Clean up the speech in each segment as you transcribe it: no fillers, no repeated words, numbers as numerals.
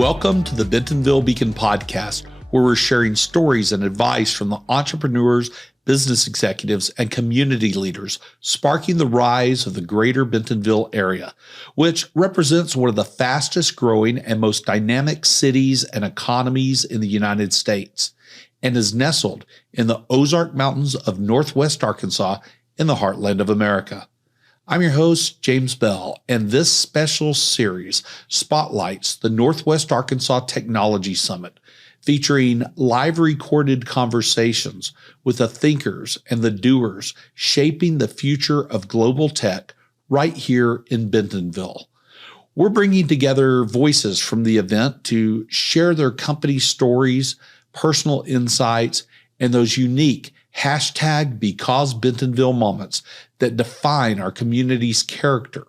Welcome to the Bentonville Beacon podcast, where we're sharing stories and advice from the entrepreneurs, business executives, and community leaders sparking the rise of the greater Bentonville area, which represents one of the fastest growing and most dynamic cities and economies in the United States, and is nestled in the Ozark Mountains of Northwest Arkansas in the heartland of America. I'm your host, James Bell, and this special series spotlights the Northwest Arkansas Technology Summit, featuring live recorded conversations with the thinkers and the doers shaping the future of global tech right here in Bentonville. We're bringing together voices from the event to share their company stories, personal insights, and those unique #BecauseBentonville moments that define our community's character.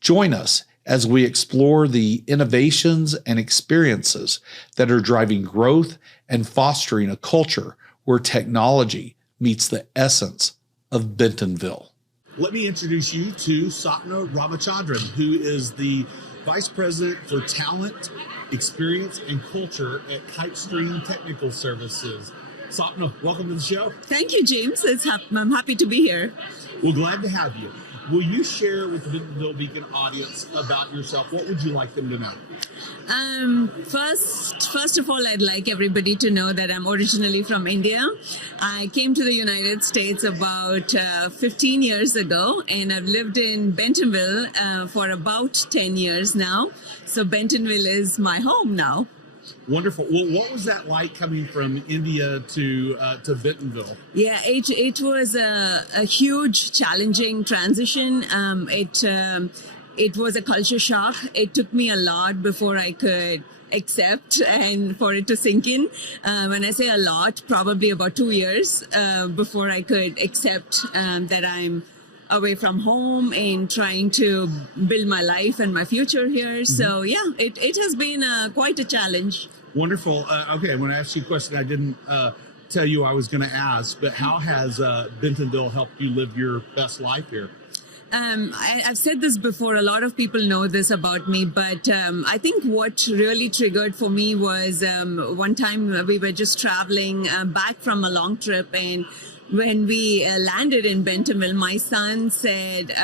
Join us as we explore the innovations and experiences that are driving growth and fostering a culture where technology meets the essence of Bentonville. Let me introduce you to Sapna Ramachandran, who is the Vice President for Talent, Experience, and Culture at Kitestream Technical Services. Sapna, welcome to the show. Thank you, James. I'm happy to be here. Well, glad to have you. Will you share with the Bentonville Beacon audience about yourself? What would you like them to know? First of all, I'd like everybody to know that I'm originally from India. I came to the United States about 15 years ago, and I've lived in Bentonville for about 10 years now. So Bentonville is my home now. Wonderful. Well, what was that like coming from India to Bentonville? Yeah, it was a huge, challenging transition. It was a culture shock. It took me a lot before I could accept and for it to sink in. When I say a lot, probably about 2 years before I could accept that I'm away from home and trying to build my life and my future here. Mm-hmm. So yeah, it has been quite a challenge. Wonderful. Okay, I'm going to ask you a question I didn't tell you I was going to ask, but how has Bentonville helped you live your best life here? I've said this before, a lot of people know this about me, but I think what really triggered for me was one time we were just traveling back from a long trip, and when we landed in Bentonville, my son said,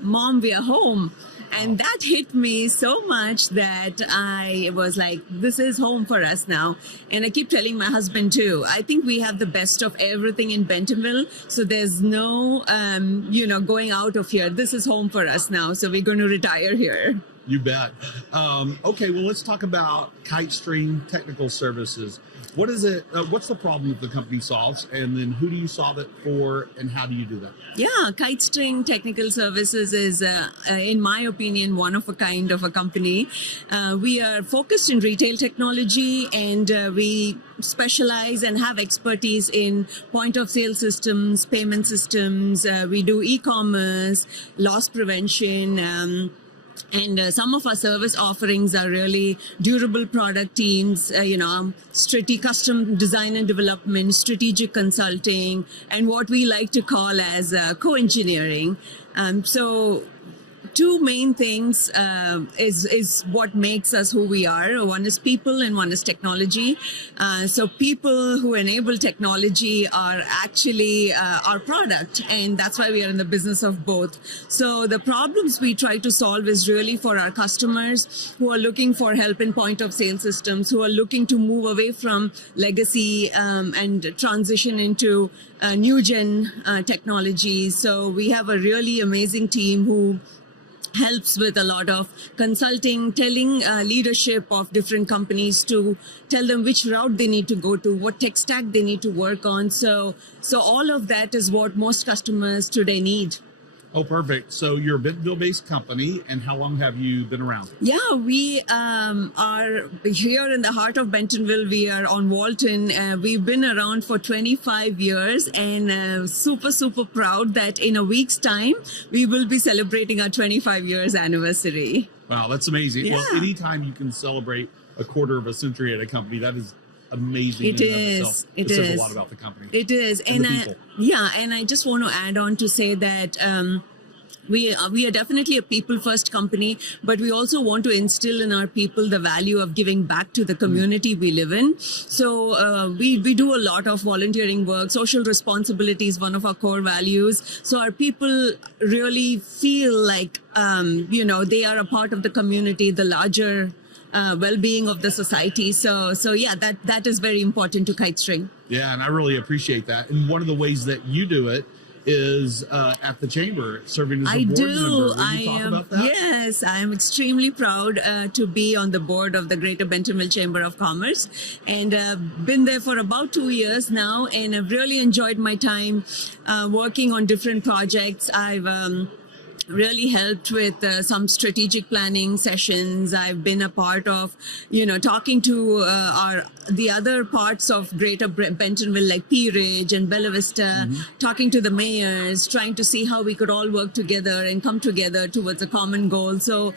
"Mom, we are home." And that hit me so much that I was like, this is home for us now. And I keep telling my husband too, I think we have the best of everything in Bentonville. So there's no, going out of here. This is home for us now. So we're going to retire here. You bet. Okay, well, let's talk about Kitestream Technical Services. What is it? What's the problem that the company solves, and then who do you solve it for, and how do you do that? Yeah, Kitestream Technical Services is, in my opinion, one of a kind of a company. We are focused in retail technology, and we specialize and have expertise in point of sale systems, payment systems. We do e-commerce, loss prevention. And some of our service offerings are really durable product teams, custom design and development, strategic consulting, and what we like to call as co-engineering. So two main things is what makes us who we are. One is people and one is technology. So people who enable technology are actually our product, and that's why we are in the business of both. So the problems we try to solve is really for our customers who are looking for help in point of sale systems, who are looking to move away from legacy and transition into new gen technologies. So we have a really amazing team who helps with a lot of consulting, telling leadership of different companies to tell them which route they need to go to, what tech stack they need to work on. So all of that is what most customers today need. Oh, perfect. So you're a Bentonville-based company, and how long have you been around? Yeah, we are here in the heart of Bentonville. We are on Walton. We've been around for 25 years, and super, super proud that in a week's time, we will be celebrating our 25 years anniversary. Wow, that's amazing. Yeah. Well, anytime you can celebrate a quarter of a century at a company, that is amazing. It is. It says a lot about the company. It is. And the people. And I just want to add on to say that we are definitely a people-first company, but we also want to instill in our people the value of giving back to the community we live in. So we do a lot of volunteering work. Social responsibility is one of our core values. So our people really feel like, they are a part of the community, the larger well-being of the society. So yeah, that is very important to KiteString. Yeah, and I really appreciate that. And one of the ways that you do it is at the chamber, serving as a board member. Will you talk about that? Yes, I am extremely proud to be on the board of the Greater Bentonville Chamber of Commerce, and been there for about 2 years now, and I've really enjoyed my time working on different projects. I've really helped with some strategic planning sessions. I've been a part of, talking to the other parts of Greater Bentonville, like Pea Ridge and Bella Vista, talking to the mayors, trying to see how we could all work together and come together towards a common goal. So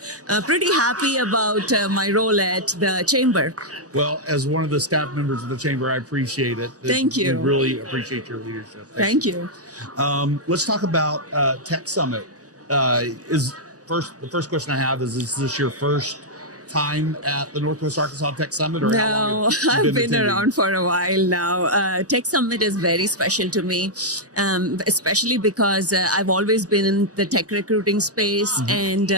pretty happy about my role at the chamber. Well, as one of the staff members of the chamber, I appreciate it. Thank you. We really appreciate your leadership. Thank you. Let's talk about Tech Summit. The first question I have is this your first time at the Northwest Arkansas Tech Summit? Or no, I've been around for a while now. Tech Summit is very special to me, especially because I've always been in the tech recruiting space, and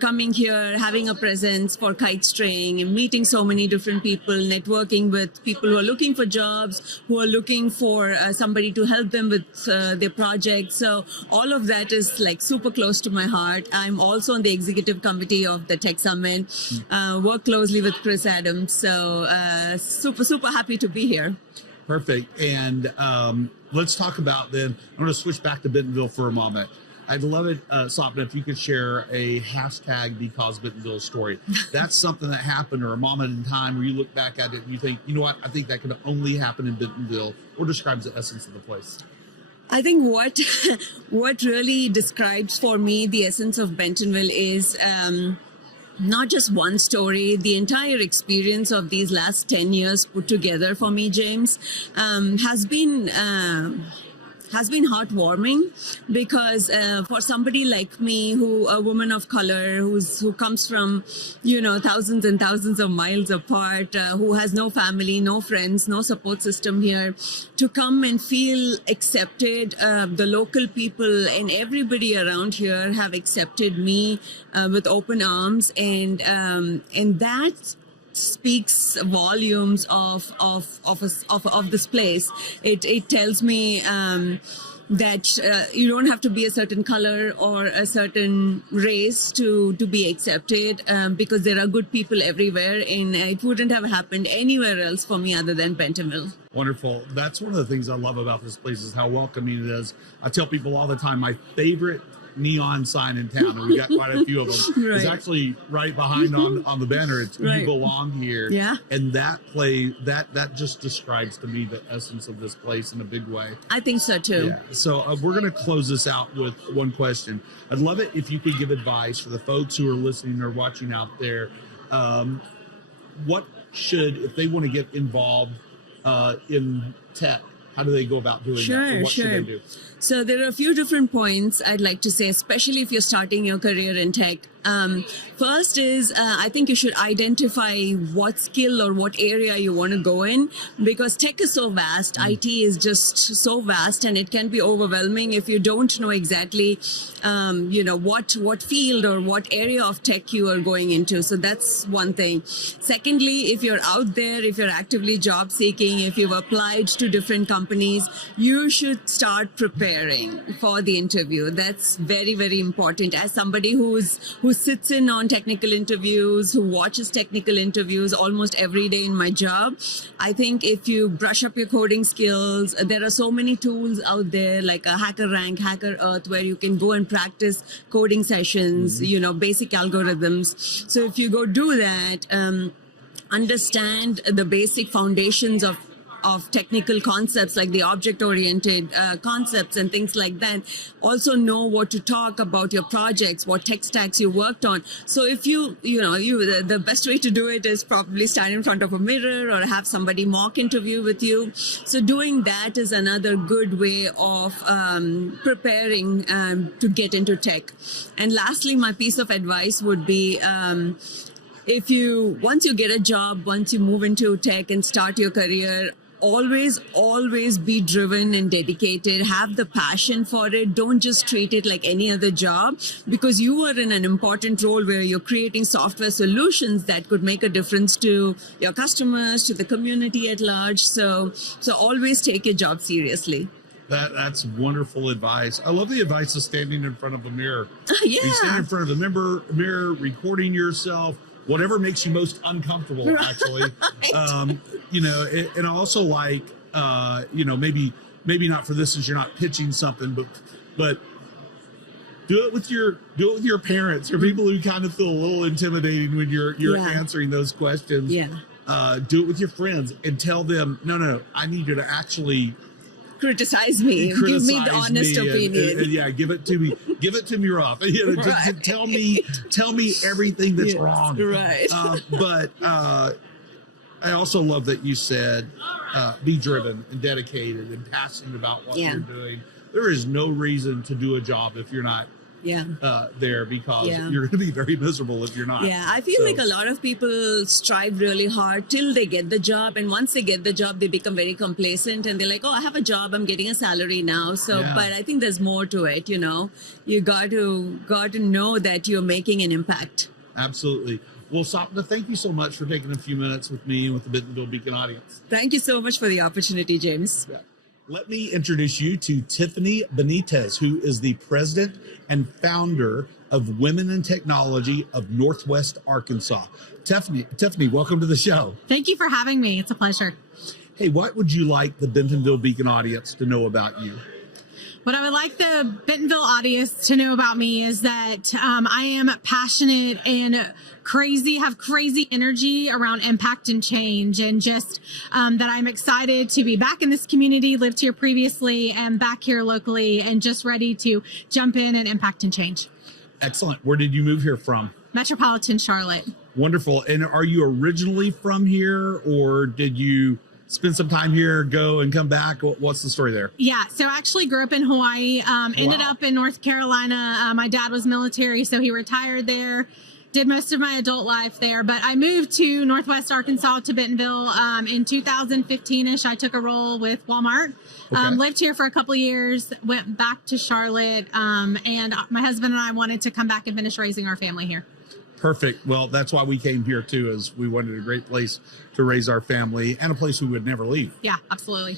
coming here, having a presence for KiteString, and meeting so many different people, networking with people who are looking for jobs, who are looking for somebody to help them with their projects. So all of that is like super close to my heart. I'm also on the executive committee of the Tech Summit. Work closely with Chris Adams, so super happy to be here. Perfect. And let's talk about then. I'm going to switch back to Bentonville for a moment. I'd love it, Sapna, if you could share a hashtag Because Bentonville story. That's something that happened, or a moment in time where you look back at it and you think, you know what, I think that could only happen in Bentonville, or describes the essence of the place. I think what really describes for me the essence of Bentonville is not just one story, the entire experience of these last 10 years put together for me, James, has been heartwarming, because for somebody like me, a woman of color, who comes from, thousands and thousands of miles apart, who has no family, no friends, no support system here, to come and feel accepted. The local people and everybody around here have accepted me with open arms, and that speaks volumes of this place. It tells me that you don't have to be a certain color or a certain race to be accepted, because there are good people everywhere, and it wouldn't have happened anywhere else for me other than Bentonville. Wonderful. That's one of the things I love about this place, is how welcoming it is. I tell people all the time, my favorite neon sign in town, and we got quite a few of them. Right. It's actually right behind on the banner. It's right. You belong here. Yeah. And that just describes to me the essence of this place in a big way. I think so too. Yeah. So we're going to close this out with one question. I'd love it if you could give advice for the folks who are listening or watching out there. If they want to get involved in tech, how do they go about doing that? What should they do? So there are a few different points I'd like to say, especially if you're starting your career in tech. First is, I think you should identify what skill or what area you want to go in, because tech is so vast. IT is just so vast, and it can be overwhelming if you don't know exactly, what field or what area of tech you are going into. So that's one thing. Secondly, if you're out there, if you're actively job seeking, if you've applied to different companies, you should start preparing for the interview. That's very, very important. As somebody who sits in on technical interviews, who watches technical interviews almost every day in my job, I think if you brush up your coding skills, there are so many tools out there like a HackerRank, HackerEarth, where you can go and practice coding sessions, basic algorithms. So if you go do that, understand the basic foundations of of technical concepts like the object-oriented concepts and things like that. Also know what to talk about your projects, what tech stacks you worked on. So if the best way to do it is probably stand in front of a mirror or have somebody mock interview with you. So doing that is another good way of preparing to get into tech. And lastly, my piece of advice would be once you get a job, once you move into tech and start your career, always be driven and dedicated. Have the passion for it. Don't just treat it like any other job, because you are in an important role where you're creating software solutions that could make a difference to your customers, to the community at large. So always take your job seriously. That's wonderful advice. I love the advice of standing in front of a mirror. Yeah. You stand in front of the mirror, recording yourself, whatever makes you most uncomfortable, actually. Right. And I also like, maybe not for this, since you're not pitching something, but do it with your parents or people who kind of feel a little intimidating when you're answering those questions. Yeah. Do it with your friends and tell them, no, I need you to actually criticize me. Give me the honest opinion. And give it to me. Give it to me rough. Just tell me everything that's wrong. Right. But I also love that you said be driven and dedicated and passionate about what you're doing. There is no reason to do a job if you're not there, because you're going to be very miserable if you're not. Yeah, I feel like a lot of people strive really hard till they get the job, and once they get the job, they become very complacent and they're like, oh, I have a job, I'm getting a salary now. But I think there's more to it. You got to know that you're making an impact. Absolutely. Well, Sapna, thank you so much for taking a few minutes with me and with the Bentonville Beacon audience. Thank you so much for the opportunity, James. Yeah. Let me introduce you to Tiffany Benitez, who is the president and founder of Women in Technology of Northwest Arkansas. Tiffany, welcome to the show. Thank you for having me. It's a pleasure. Hey, what would you like the Bentonville Beacon audience to know about you? What I would like the Bentonville audience to know about me is that I am passionate and have crazy energy around impact and change, and just that I'm excited to be back in this community, lived here previously and back here locally, and just ready to jump in and impact and change. Excellent. Where did you move here from? Metropolitan Charlotte. Wonderful. And are you originally from here, or did you spend some time here, go and come back? What's the story there? Yeah, so I actually grew up in Hawaii, ended up in North Carolina. My dad was military, so he retired there, did most of my adult life there. But I moved to Northwest Arkansas, to Bentonville in 2015-ish. I took a role with Walmart. Lived here for a couple of years, went back to Charlotte, and my husband and I wanted to come back and finish raising our family here. Perfect. Well, that's why we came here too, as we wanted a great place to raise our family and a place we would never leave. Yeah, absolutely.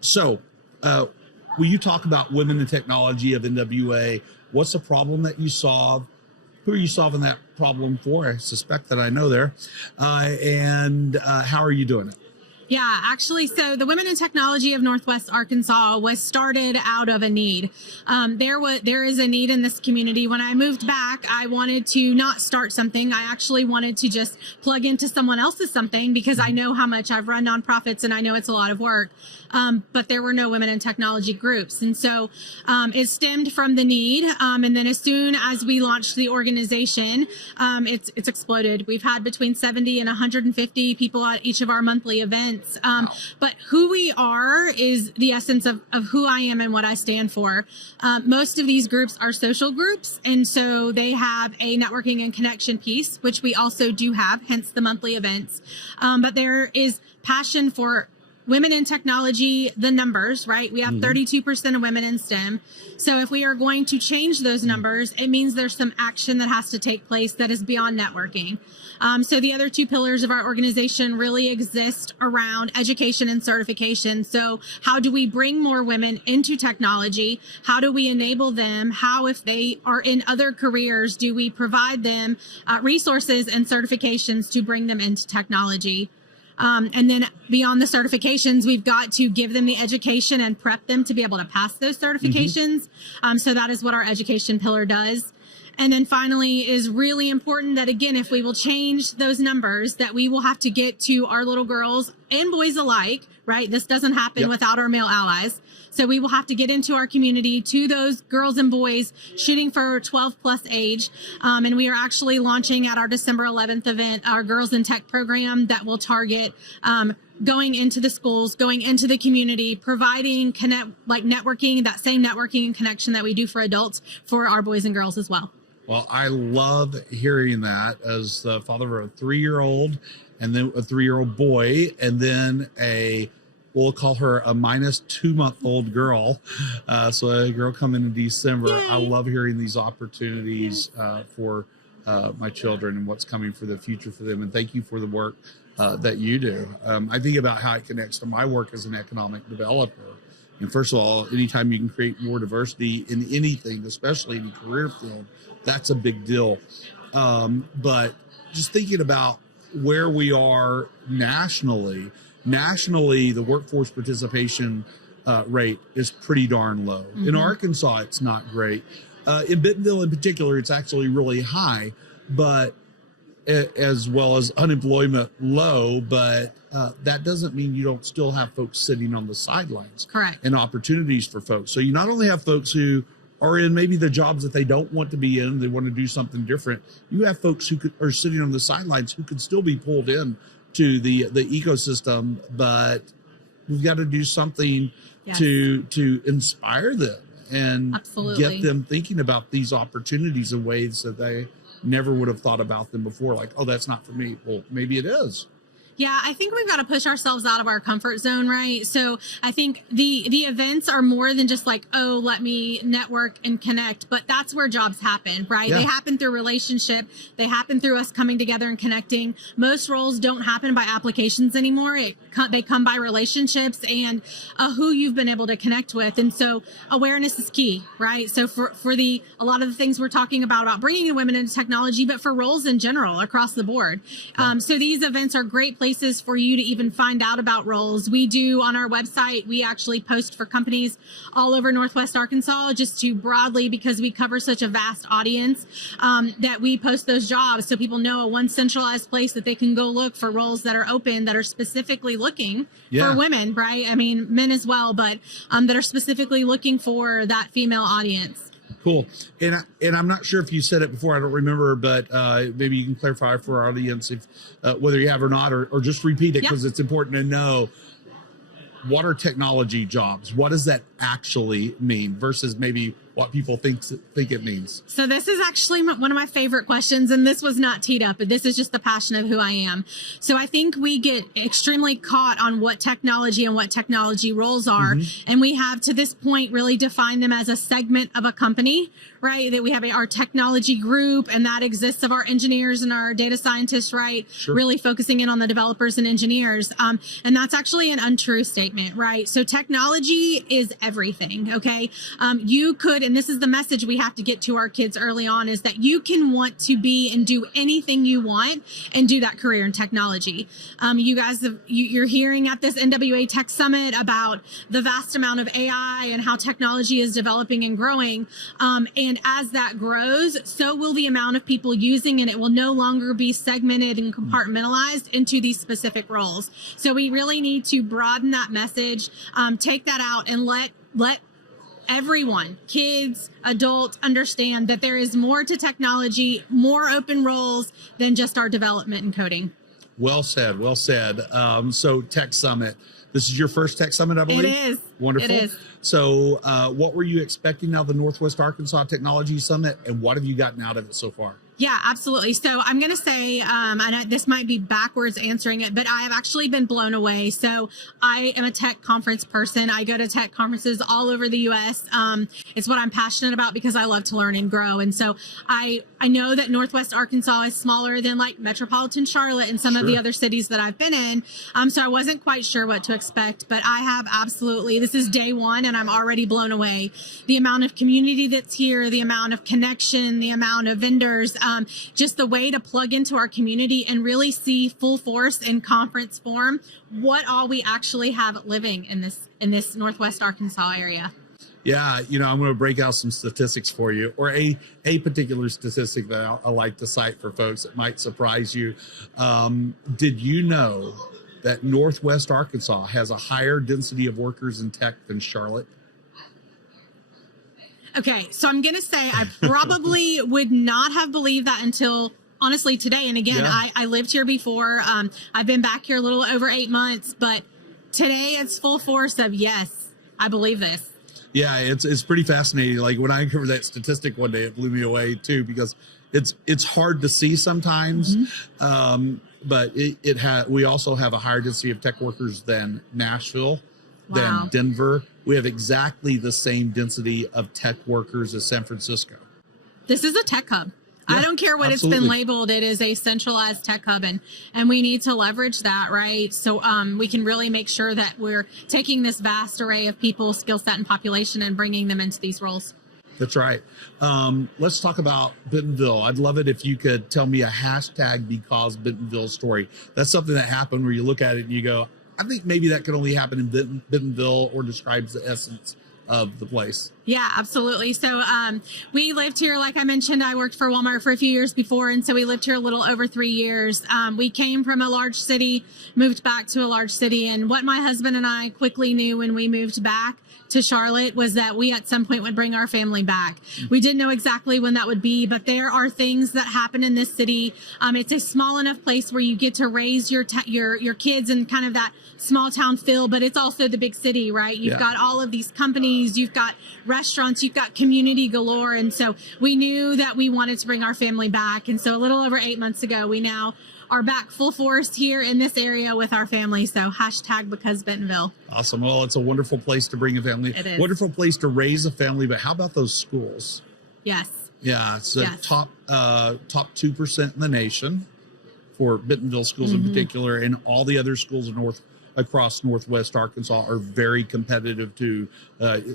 So will you talk about Women in Technology of NWA? What's the problem that you solve? Who are you solving that problem for? I suspect that I know there. And how are you doing it? Yeah, actually, so the Women in Technology of Northwest Arkansas was started out of a need. There is a need in this community. When I moved back, I wanted to not start something. I actually wanted to just plug into someone else's something, because I know how much I've run nonprofits and I know it's a lot of work. But there were no women in technology groups. And so it stemmed from the need. And then as soon as we launched the organization, it's exploded. We've had between 70 and 150 people at each of our monthly events. But who we are is the essence of who I am and what I stand for. Most of these groups are social groups. And so they have a networking and connection piece, which we also do have, hence the monthly events. But there is passion for women in technology, the numbers, right? We have 32% of women in STEM. So if we are going to change those numbers, it means there's some action that has to take place that is beyond networking. So the other two pillars of our organization really exist around education and certification. So how do we bring more women into technology? How do we enable them? How, if they are in other careers, do we provide them resources and certifications to bring them into technology? And then beyond the certifications, we've got to give them the education and prep them to be able to pass those certifications. So that is what our education pillar does. And then finally is really important that, again, if we will change those numbers, that we will have to get to our little girls and boys alike, right? This doesn't happen without our male allies. So we will have to get into our community to those girls and boys shooting for 12 plus age. And we are actually launching at our December 11th event, our Girls in Tech program that will target going into the schools, going into the community, providing networking, that same networking and connection that we do for adults for our boys and girls as well. Well, I love hearing that as the father of a 3-year-old and then a 3-year-old boy, and then we'll call her a minus 2-month-old girl. So a girl coming in December. Yay. I love hearing these opportunities for my children and what's coming for the future for them. And thank you for the work that you do. I think about how it connects to my work as an economic developer. And first of all, anytime you can create more diversity in anything, especially in a career field, that's a big deal. But just thinking about where we are nationally, the workforce participation rate is pretty darn low. Mm-hmm. In Arkansas, it's not great. In Bentonville in particular, it's actually really high, but as well as unemployment low, but that doesn't mean you don't still have folks sitting on the sidelines. Correct. And opportunities for folks. So you not only have folks who are in maybe the jobs that they don't want to be in, they want to do something different. You have folks who are sitting on the sidelines who could still be pulled in to the ecosystem, but we've got to do something to inspire them and get them thinking about these opportunities in ways that they never would have thought about them before. Like, oh, that's not for me. Well, maybe it is. Yeah, I think we've got to push ourselves out of our comfort zone, right? So I think the events are more than just like, oh, let me network and connect, but that's where jobs happen, right? Yeah. They happen through relationship. They happen through us coming together and connecting. Most roles don't happen by applications anymore. They come by relationships and who you've been able to connect with. And so awareness is key, right? So for a lot of the things we're talking about bringing women into technology, but for roles in general across the board. So these events are great places for you to even find out about roles. We do on our website, we actually post for companies all over Northwest Arkansas, just to broadly, because we cover such a vast audience, that we post those jobs so people know one centralized place that they can go look for roles that are open, that are specifically looking for women, right? I mean, men as well, but that are specifically looking for that female audience. Cool. And I'm not sure if you said it before, I don't remember, but maybe you can clarify for our audience if whether you have or not, or just repeat it because it's important to know. What are technology jobs? What does that actually mean versus maybe what people think it means? So this is actually one of my favorite questions, and this was not teed up, but this is just the passion of who I am. So I think we get extremely caught on what technology and what technology roles are, and we have to this point really defined them as a segment of a company, right? That we have our technology group, and that exists of our engineers and our data scientists, right? Sure. Really focusing in on the developers and engineers. And that's actually an untrue statement, right? So technology is everything, okay? You could, and this is the message we have to get to our kids early on, is that you can want to be and do anything you want and do that career in technology. You guys, you're hearing at this NWA Tech Summit about the vast amount of AI and how technology is developing and growing. And as that grows, so will the amount of people using it. It will no longer be segmented and compartmentalized into these specific roles. So we really need to broaden that message, take that out, and let everyone, kids, adults, understand that there is more to technology, more open roles than just our development and coding. Well said. Well said. So Tech Summit. This is your first Tech Summit, I believe? It is. Wonderful. It is. So what were you expecting out of the Northwest Arkansas Technology Summit, and what have you gotten out of it so far? Yeah, absolutely. So I'm going to say, and this might be backwards answering it, but I have actually been blown away. So I am a tech conference person. I go to tech conferences all over the U.S. It's what I'm passionate about because I love to learn and grow. And so I know that Northwest Arkansas is smaller than like metropolitan Charlotte and some of the other cities that I've been in. So I wasn't quite sure what to expect, but I have absolutely, this is day one and I'm already blown away. The amount of community that's here, the amount of connection, the amount of vendors, just the way to plug into our community and really see full force in conference form what all we actually have living in this Northwest Arkansas area. Yeah, I'm going to break out some statistics for you, or a particular statistic that I like to cite for folks that might surprise you. Did you know that Northwest Arkansas has a higher density of workers in tech than Charlotte? Okay, so I'm going to say I probably would not have believed that until honestly today. And again, I lived here before. I've been back here a little over 8 months, but today it's full force of yes, I believe this. Yeah, it's pretty fascinating. Like when I uncovered that statistic one day, it blew me away too, because it's hard to see sometimes. But we also have a higher density of tech workers than Nashville, than Denver. We have exactly the same density of tech workers as San Francisco. This is a tech hub. Yeah, I don't care what it's been labeled. It is a centralized tech hub, and we need to leverage that, right? So we can really make sure that we're taking this vast array of people, skill set, and population and bringing them into these roles. That's right. Let's talk about Bentonville. I'd love it if you could tell me a hashtag because Bentonville story. That's something that happened where you look at it and you go, I think maybe that could only happen in Bentonville, or describes the essence of the place. Yeah, absolutely. So we lived here, like I mentioned, I worked for Walmart for a few years before, and so we lived here a little over 3 years. We came from a large city, moved back to a large city, and what my husband and I quickly knew when we moved back to Charlotte was that we at some point would bring our family back. We didn't know exactly when that would be, but there are things that happen in this city. It's a small enough place where you get to raise your kids in kind of that small town feel, but it's also the big city, right? You've got all of these companies, you've got restaurants, you've got community galore. And so we knew that we wanted to bring our family back. And so a little over 8 months ago, we now are back full force here in this area with our family. So hashtag because Bentonville. Awesome. Well, it's a wonderful place to bring a family. It is. Wonderful place to raise a family. But how about those schools? Yes. Yeah, it's the top 2% in the nation for Bentonville schools in particular, and all the other schools across Northwest Arkansas are very competitive too.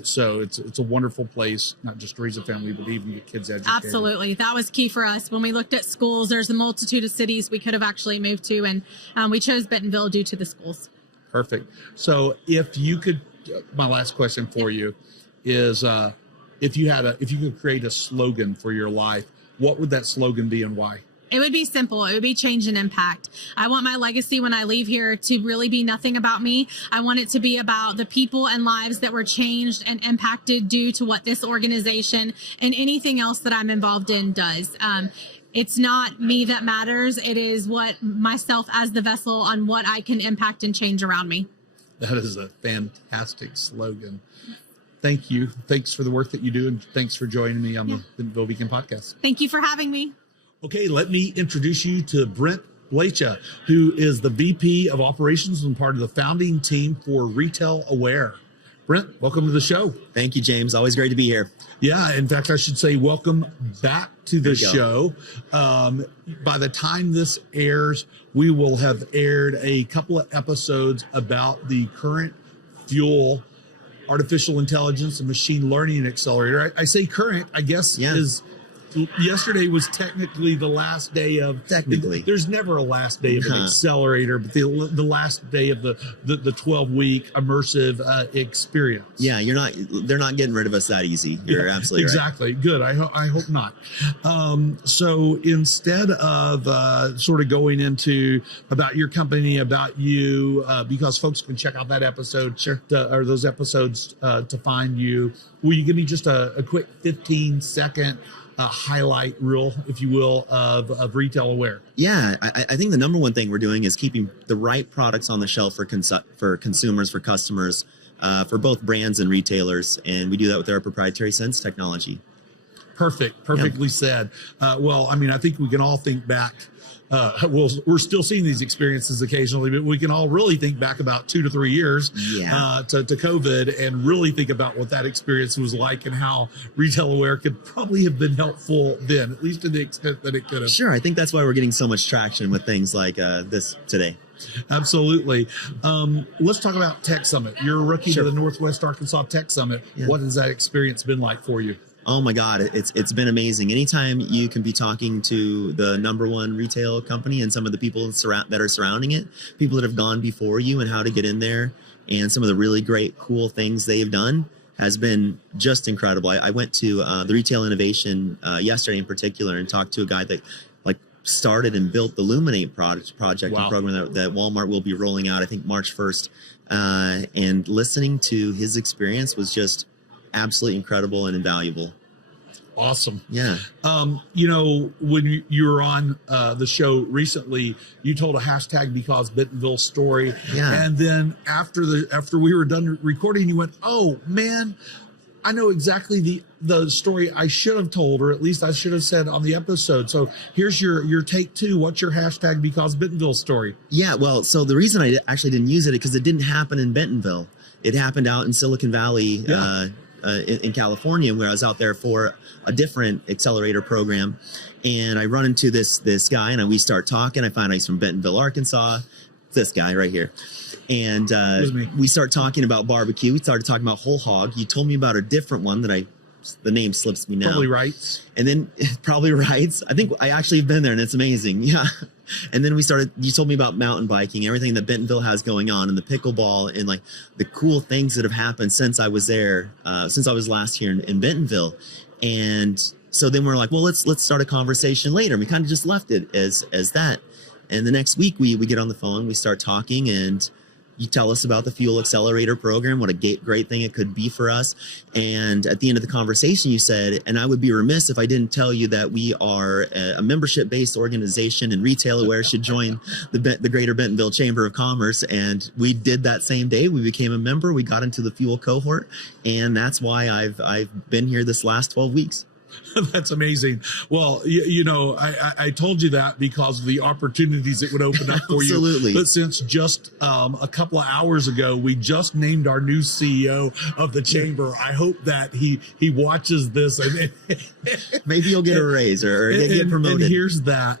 So it's a wonderful place, not just to raise a family, but even get kids educated. Absolutely. That was key for us. When we looked at schools, there's a multitude of cities we could have actually moved to, and we chose Bentonville due to the schools. Perfect. So if you could, my last question for you is, if you could create a slogan for your life, what would that slogan be and why? It would be simple. It would be change and impact. I want my legacy when I leave here to really be nothing about me. I want it to be about the people and lives that were changed and impacted due to what this organization and anything else that I'm involved in does. It's not me that matters. It is what myself as the vessel on what I can impact and change around me. That is a fantastic slogan. Thank you. Thanks for the work that you do, and thanks for joining me on the Bentonville Beacon podcast. Thank you for having me. Okay, let me introduce you to Brent Blecha, who is the VP of Operations and part of the founding team for Retail Aware. Brent, welcome to the show. Thank you, James. Always great to be here. Yeah, in fact, I should say welcome back to the show. By the time this airs, we will have aired a couple of episodes about the current fuel artificial intelligence and machine learning accelerator. I say current, I guess, is yesterday was technically the last day of there's never a last day of an accelerator, but the last day of the 12-week immersive experience. Yeah, they're not getting rid of us that easy. You're absolutely exactly right. Good. I hope not. So instead of sort of going into about your company, about you, because folks can check out that episode or those episodes to find you, will you give me just a quick 15-second highlight reel, if you will, of Retail Aware? Yeah, I think the number one thing we're doing is keeping the right products on the shelf for consumers, for customers, for both brands and retailers. And we do that with our proprietary Sense technology. Perfectly said. Well, I mean, I think we can all think back. We're still seeing these experiences occasionally, but we can all really think back about 2 to 3 years to COVID and really think about what that experience was like and how Retail Aware could probably have been helpful then, at least to the extent that it could have. Sure. I think that's why we're getting so much traction with things like this today. Absolutely. Let's talk about Tech Summit. You're a rookie to the Northwest Arkansas Tech Summit. Yeah. What has that experience been like for you? Oh my God, it's been amazing. Anytime you can be talking to the number one retail company and some of the people that are surrounding it, people that have gone before you and how to get in there, and some of the really great, cool things they have done, has been just incredible. I went to the Retail Innovation yesterday in particular and talked to a guy that started and built the Luminate project and program that Walmart will be rolling out, I think, March 1st. And listening to his experience was just absolutely incredible and invaluable. Awesome. Yeah. When you were on the show recently, you told a hashtag because Bentonville story. Yeah. And then after we were done recording, you went, "Oh man, I know exactly the story I should have told, or at least I should have said on the episode." So here's your take 2. What's your hashtag because Bentonville story? Yeah. Well, so the reason I actually didn't use it is because it didn't happen in Bentonville. It happened out in Silicon Valley. Yeah. In California, where I was out there for a different accelerator program, and I run into this guy, and we start talking. I find out he's from Bentonville, Arkansas. This guy right here, and we start talking about barbecue. We started talking about whole hog. You told me about a different one that the name slips me now. Probably Rights. And then probably Rights. I think I actually have been there, and it's amazing. Yeah. And then you told me about mountain biking, everything that Bentonville has going on, and the pickleball, and the cool things that have happened since I was there, since I was last here in Bentonville. And so then we're like, well, let's start a conversation later. And we kind of just left it as that. And the next week we get on the phone, we start talking, and you tell us about the Fuel Accelerator program, what a great thing it could be for us. And at the end of the conversation, you said, and I would be remiss if I didn't tell you that we are a membership-based organization, and Retail Aware should join the Greater Bentonville Chamber of Commerce. And we did that same day. We became a member. We got into the Fuel cohort, and that's why I've been here this last 12 weeks. That's amazing. Well, I told you that because of the opportunities it would open up for you. Absolutely. But since just a couple of hours ago, we just named our new CEO of the chamber. I hope that he watches this. And maybe you'll get a raise or get promoted. And here's that.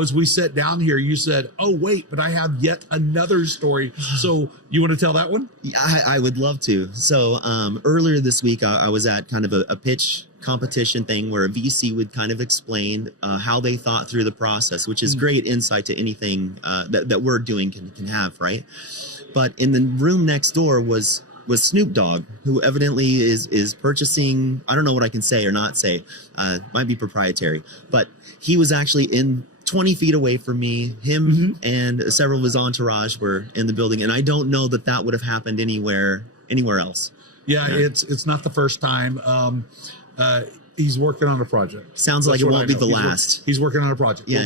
As we sat down here, you said, "Oh, wait, but I have yet another story." So you want to tell that one? I would love to. So earlier this week, I was at kind of a pitch competition thing where a VC would kind of explain how they thought through the process, which is great insight to anything that we're doing can have, right? But in the room next door was Snoop Dogg, who evidently is purchasing, I don't know what I can say or not say, might be proprietary, but he was actually in 20 feet away from me. Him and several of his entourage were in the building, and I don't know that would have happened anywhere else. Yeah, it's not the first time. He's working on a project. Sounds like it won't be the last. He's working on a project. Yeah.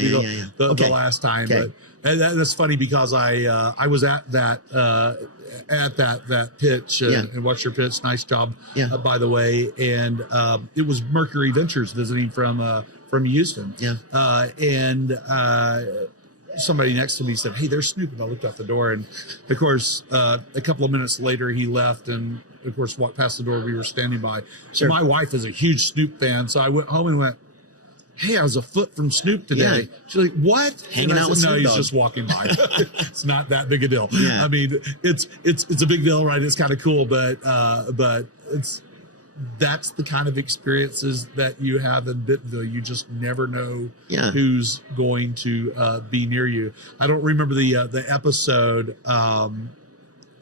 The last time. Okay. But that's funny because I was at that pitch and watched your pitch. Nice job, by the way. And it was Mercury Ventures visiting from Houston. Yeah. And somebody next to me said, "Hey, there's Snoop." And I looked out the door, and of course, a couple of minutes later, he left and, of course, walked past the door we were standing by. Sure. My wife is a huge Snoop fan, so I went home and went, "Hey, I was a foot from Snoop today." Yeah. She's like, "What?" Hanging out with Snoop? No, he's just walking by. It's not that big a deal. Yeah. I mean, it's a big deal, right? It's kind of cool, but that's the kind of experiences that you have in Bentonville. You just never know who's going to be near you. I don't remember the episode.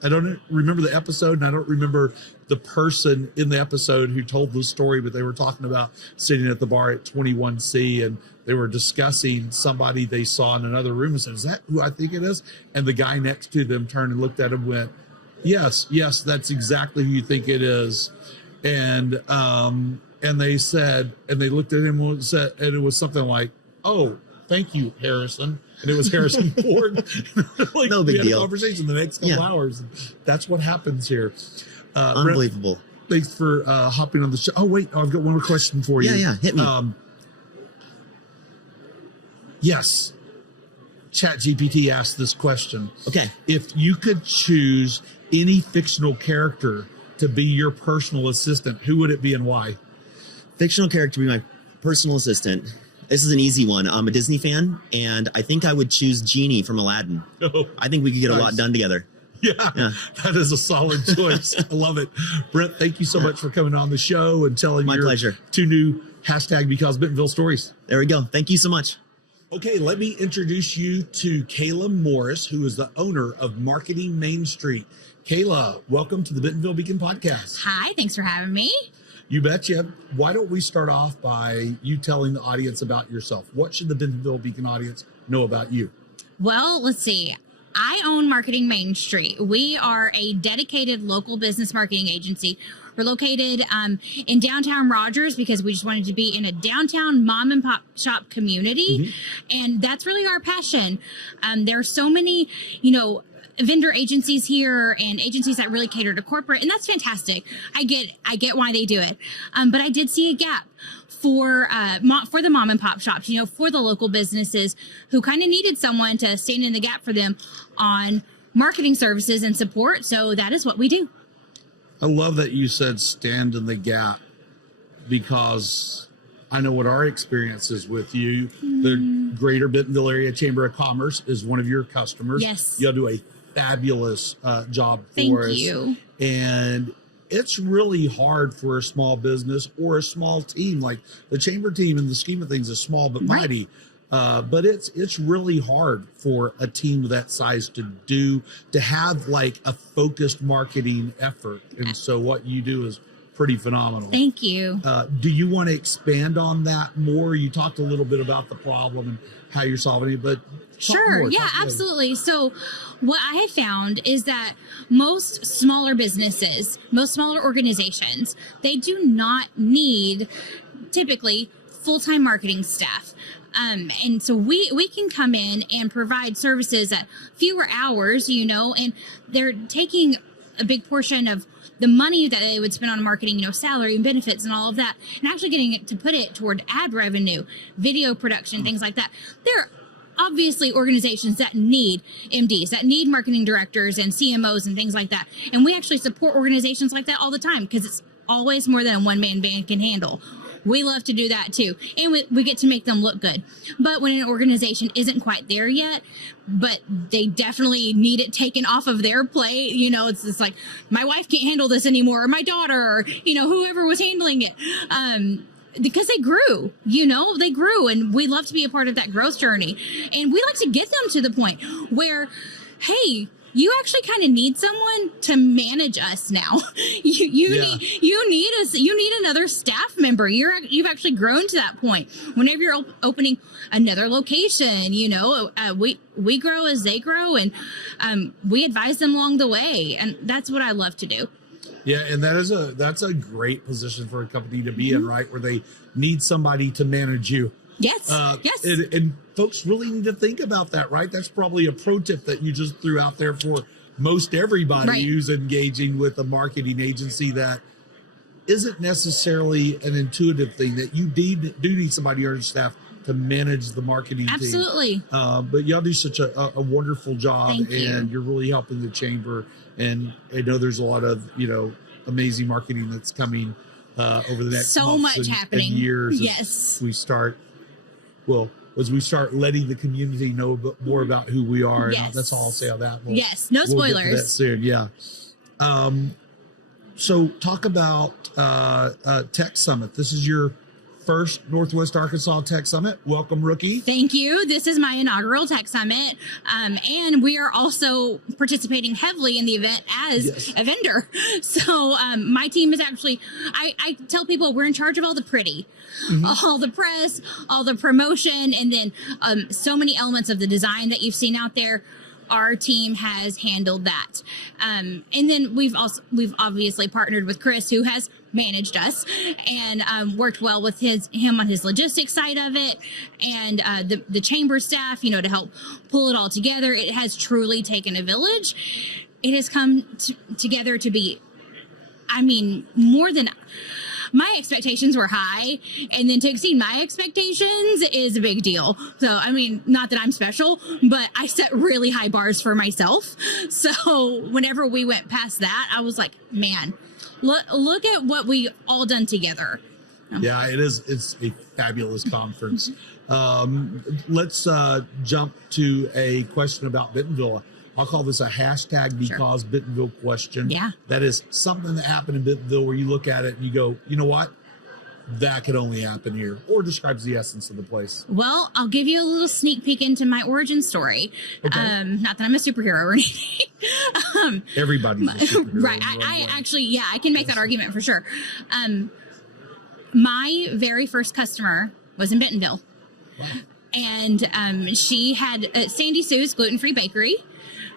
I don't remember the episode, and I don't remember the person in the episode who told the story, but they were talking about sitting at the bar at 21C, and they were discussing somebody they saw in another room and said, "Is that who I think it is?" And the guy next to them turned and looked at him and went, yes, that's exactly who you think it is. And they said, and they looked at him and said, and it was something like, "Oh, thank you, Harrison." And it was Harrison Ford. No big deal. We had a conversation the next couple hours. That's what happens here. Unbelievable. Brett, thanks for hopping on the show. Oh, wait, I've got one more question for you. Yeah, hit me. Yes. ChatGPT asked this question. Okay. If you could choose any fictional character to be your personal assistant, who would it be and why? Fictional character to be my personal assistant. This is an easy one. I'm a Disney fan, and I think I would choose Genie from Aladdin. Oh, I think we could get a lot done together. Yeah, that is a solid choice. I love it. Brett, thank you so much for coming on the show and telling My your pleasure. 2 new hashtag because Bentonville stories. There we go. Thank you so much. Okay, let me introduce you to Kayla Morris, who is the owner of Marketing Main Street. Kayla, welcome to the Bentonville Beacon podcast. Hi, thanks for having me. You betcha. Why don't we start off by you telling the audience about yourself? What should the Bentonville Beacon audience know about you? Well, let's see. I own Marketing Main Street. We are a dedicated local business marketing agency. We're located in downtown Rogers because we just wanted to be in a downtown mom and pop shop community. And that's really our passion. There are so many, vendor agencies here and agencies that really cater to corporate, and that's fantastic. I get why they do it. But I did see a gap for the mom and pop shops, for the local businesses who kind of needed someone to stand in the gap for them on marketing services and support. So that is what we do. I love that you said stand in the gap, because I know what our experience is with you. The Greater Bentonville Area Chamber of Commerce is one of your customers. Yes. You'll do a fabulous job for Thank us. you. And it's really hard for a small business or a small team. Like the chamber team in the scheme of things is small but mighty. But it's really hard for a team that size to have like a focused marketing effort. And so what you do is pretty phenomenal. Thank you. Do you want to expand on that more? You talked a little bit about the problem and how you're solving it, but Sure. Yeah, absolutely. So what I have found is that most smaller businesses, most smaller organizations, they do not need typically full-time marketing staff. And so we can come in and provide services at fewer hours, and they're taking a big portion of the money that they would spend on marketing, salary and benefits and all of that, and actually getting it to put it toward ad revenue, video production, things like that. There are obviously organizations that need MDs, that need marketing directors and CMOs and things like that. And we actually support organizations like that all the time because it's always more than a one-man band can handle. We love to do that too. And we get to make them look good. But when an organization isn't quite there yet, but they definitely need it taken off of their plate, it's just like, my wife can't handle this anymore, or my daughter, or, whoever was handling it. Because they grew, they grew, and we love to be a part of that growth journey. And we like to get them to the point where, hey, you actually kind of need someone to manage us now. You need us. You need another staff member. You've actually grown to that point. Whenever you're opening another location, we grow as they grow, and we advise them along the way. And that's what I love to do. Yeah, and that's a great position for a company to be in, right? Where they need somebody to manage you. Yes. Yes. And folks really need to think about that, right? That's probably a pro tip that you just threw out there for most everybody who's engaging with a marketing agency that isn't necessarily an intuitive thing, that you do need somebody on your staff to manage the marketing team. Absolutely. But y'all do such a wonderful job. Thank you. And you're really helping the chamber. And I know there's a lot of, amazing marketing that's coming over the next months and years. Yes. As we start letting the community know more about who we are. Yes. And that's all I'll say on that. No spoilers. We'll get to that soon. Yeah. So talk about Tech Summit. This is your first Northwest Arkansas Tech Summit. Welcome, rookie. Thank you. This is my inaugural Tech Summit. And we are also participating heavily in the event as a vendor. So my team is actually, I tell people we're in charge of all the pretty, all the press, all the promotion, and then so many elements of the design that you've seen out there. Our team has handled that. And then we've obviously partnered with Chris, who has managed us and worked well with him on his logistics side of it, and the chamber staff, to help pull it all together. It has truly taken a village. It has come together to be, more than... My expectations were high, and then to exceed my expectations is a big deal. So, not that I'm special, but I set really high bars for myself. So whenever we went past that, I was like, man, look at what we all done together. Yeah, it is. It's a fabulous conference. Let's jump to a question about Bentonville. I'll call this a hashtag because Bentonville question. Yeah. That is something that happened in Bentonville where you look at it and you go, you know what? that could only happen here, or describes the essence of the place? Well, I'll give you a little sneak peek into my origin story. Okay. Not that I'm a superhero or anything. Everybody's a superhero. Right. I actually, yeah, I can make that argument for sure. My very first customer was in Bentonville. Wow. And she had Sandy Sue's gluten-free bakery.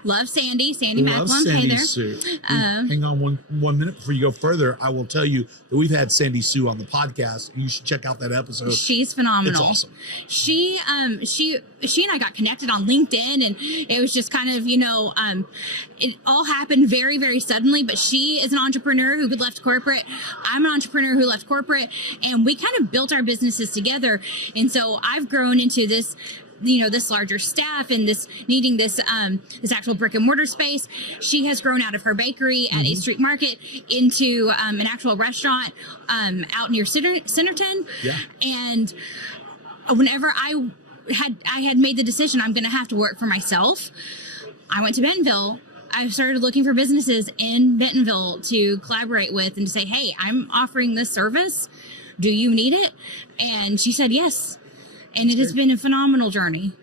Love Sandy. Sandy Love Macklin. Sandy Hey there. Sue. Hang on one minute before you go further. I will tell you that we've had Sandy Sue on the podcast. You should check out that episode. She's phenomenal. It's awesome. She and I got connected on LinkedIn, and it was just kind of, it all happened very, very suddenly. But she is an entrepreneur who left corporate. I'm an entrepreneur who left corporate, and we kind of built our businesses together. And so I've grown into this, this larger staff and this needing this actual brick and mortar space. She has grown out of her bakery at 8th Street Market into an actual restaurant out near Centerton. Yeah. And whenever I had made the decision I'm going to have to work for myself, I went to Bentonville. I started looking for businesses in Bentonville to collaborate with and to say, hey, I'm offering this service. Do you need it? And she said yes. And it has been a phenomenal journey.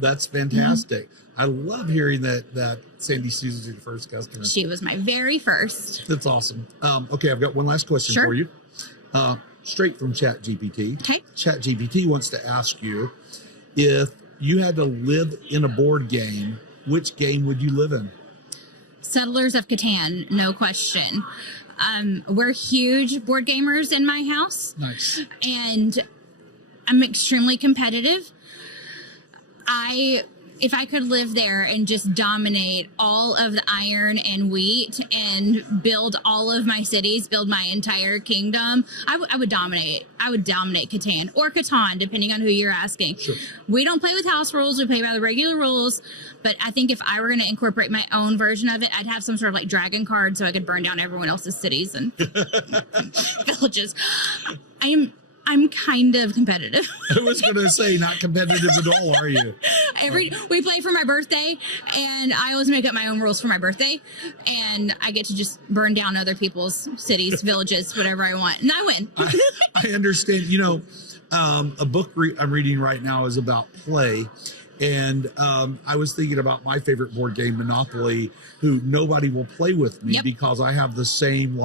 That's fantastic. I love hearing that Sandy Sue's your first customer. She was my very first. That's awesome. Okay, I've got one last question Sure. for you. Straight from ChatGPT. Okay. ChatGPT wants to ask you, if you had to live in a board game, which game would you live in? Settlers of Catan, no question. We're huge board gamers in my house. Nice. And I'm extremely competitive. If I could live there and just dominate all of the iron and wheat and build all of my cities, build my entire kingdom, I would dominate. I would dominate Catan or Catan, depending on who you're asking. Sure. We don't play with house rules. We play by the regular rules. But I think if I were going to incorporate my own version of it, I'd have some sort of like dragon card so I could burn down everyone else's cities and villages. I'm kind of competitive. I was going to say, not competitive at all, are you? We play for my birthday, and I always make up my own rules for my birthday, and I get to just burn down other people's cities, villages, whatever I want, and I win. I understand. A book I'm reading right now is about play, and I was thinking about my favorite board game, Monopoly, who nobody will play with me because I have the same,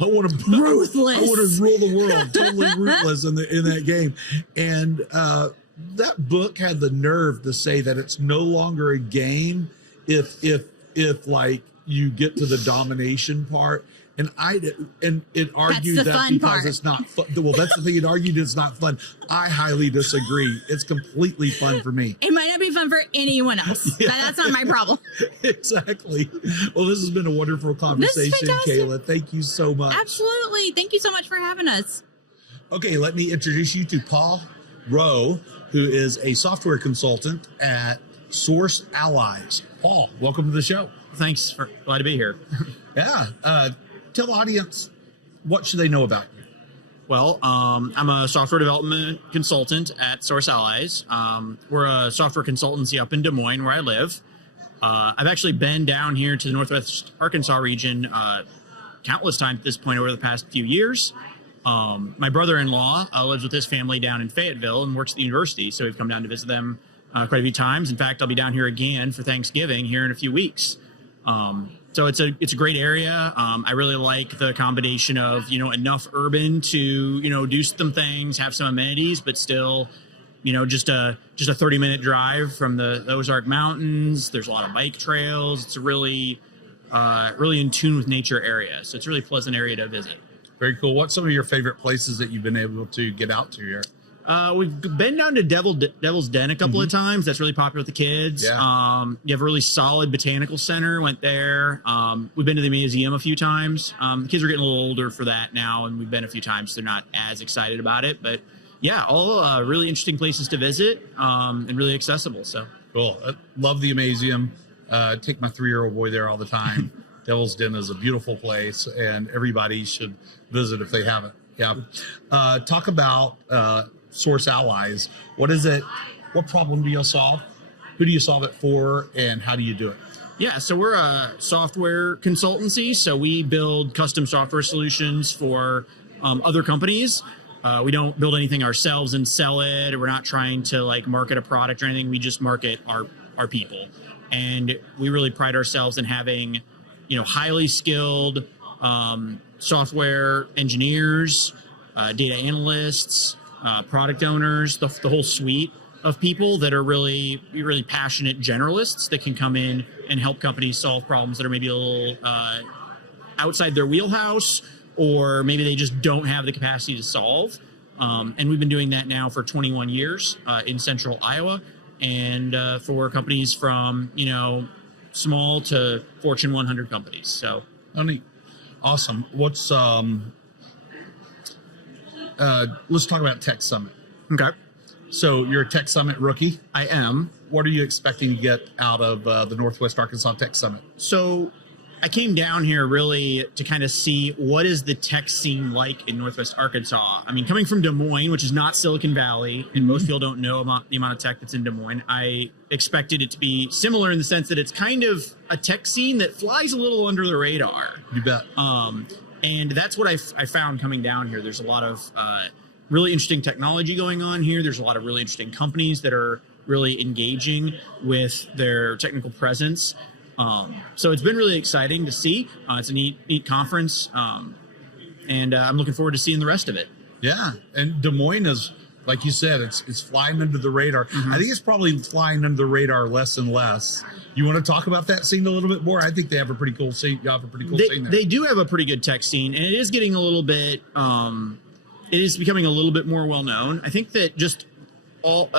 I want to ruthless. I want to rule the world, totally ruthless in that game. And that book had the nerve to say that it's no longer a game if you get to the domination part. And it argued that because it's not fun. Well, that's the thing. It argued it's not fun. I highly disagree. It's completely fun for me. It might not be fun for anyone else. Yeah. That's not my problem. Exactly. Well, this has been a wonderful conversation, Kayla. Thank you so much. Absolutely. Thank you so much for having us. Okay, let me introduce you to Paul Rowe, who is a software consultant at Source Allies. Paul, welcome to the show. Thanks. Glad to be here. Yeah. Tell the audience, what should they know about you? Well, I'm a software development consultant at Source Allies. We're a software consultancy up in Des Moines, where I live. I've actually been down here to the Northwest Arkansas region countless times at this point over the past few years. My brother-in-law lives with his family down in Fayetteville and works at the university, so we've come down to visit them quite a few times. In fact, I'll be down here again for Thanksgiving here in a few weeks. So it's a great area. I really like the combination of, enough urban to, do some things, have some amenities, but still, just a 30-minute drive from the Ozark Mountains. There's a lot of bike trails. It's a really in tune with nature area. So it's a really pleasant area to visit. Very cool. What's some of your favorite places that you've been able to get out to here? We've been down to Devil's Den a couple of times. That's really popular with the kids. Yeah. You have a really solid botanical center. Went there. We've been to the museum a few times. The kids are getting a little older for that now, and we've been a few times. So they're not as excited about it, but yeah, all really interesting places to visit and really accessible. So cool. I love the Amazeum. Take my 3-year-old boy there all the time. Devil's Den is a beautiful place, and everybody should visit if they haven't. Yeah. Talk about Source Allies. What is it? What problem do you solve? Who do you solve it for, and how do you do it? Yeah, so we're a software consultancy. So we build custom software solutions for other companies. We don't build anything ourselves and sell it. We're not trying to like market a product or anything. We just market our people. And we really pride ourselves in having, highly skilled software engineers, data analysts, product owners, the whole suite of people that are really, really passionate generalists that can come in and help companies solve problems that are maybe a little outside their wheelhouse, or maybe they just don't have the capacity to solve. And we've been doing that now for 21 years in central Iowa, and for companies from, small to Fortune 100 companies. So, awesome. What's let's talk about Tech Summit. okay. So you're a Tech Summit rookie. I am. What are you expecting to get out of the Northwest Arkansas Tech Summit? So I came down here really to kind of see what is the tech scene like in Northwest Arkansas. I mean, coming from Des Moines, which is not Silicon Valley, and most people don't know about the amount of tech that's in Des Moines, I expected it to be similar in the sense that it's kind of a tech scene that flies a little under the radar. You bet. And that's what I found coming down here. There's a lot of really interesting technology going on here. There's a lot of really interesting companies that are really engaging with their technical presence. So it's been really exciting to see. It's a neat conference, and I'm looking forward to seeing the rest of it. Yeah, and Des Moines is, like you said, it's flying under the radar. Mm-hmm. I think it's probably flying under the radar less and less. You want to talk about that scene a little bit more? I think they have a pretty cool scene. You have a pretty cool scene there. They do have a pretty good tech scene, and it is getting a little bit. It is becoming a little bit more well known. I think that just all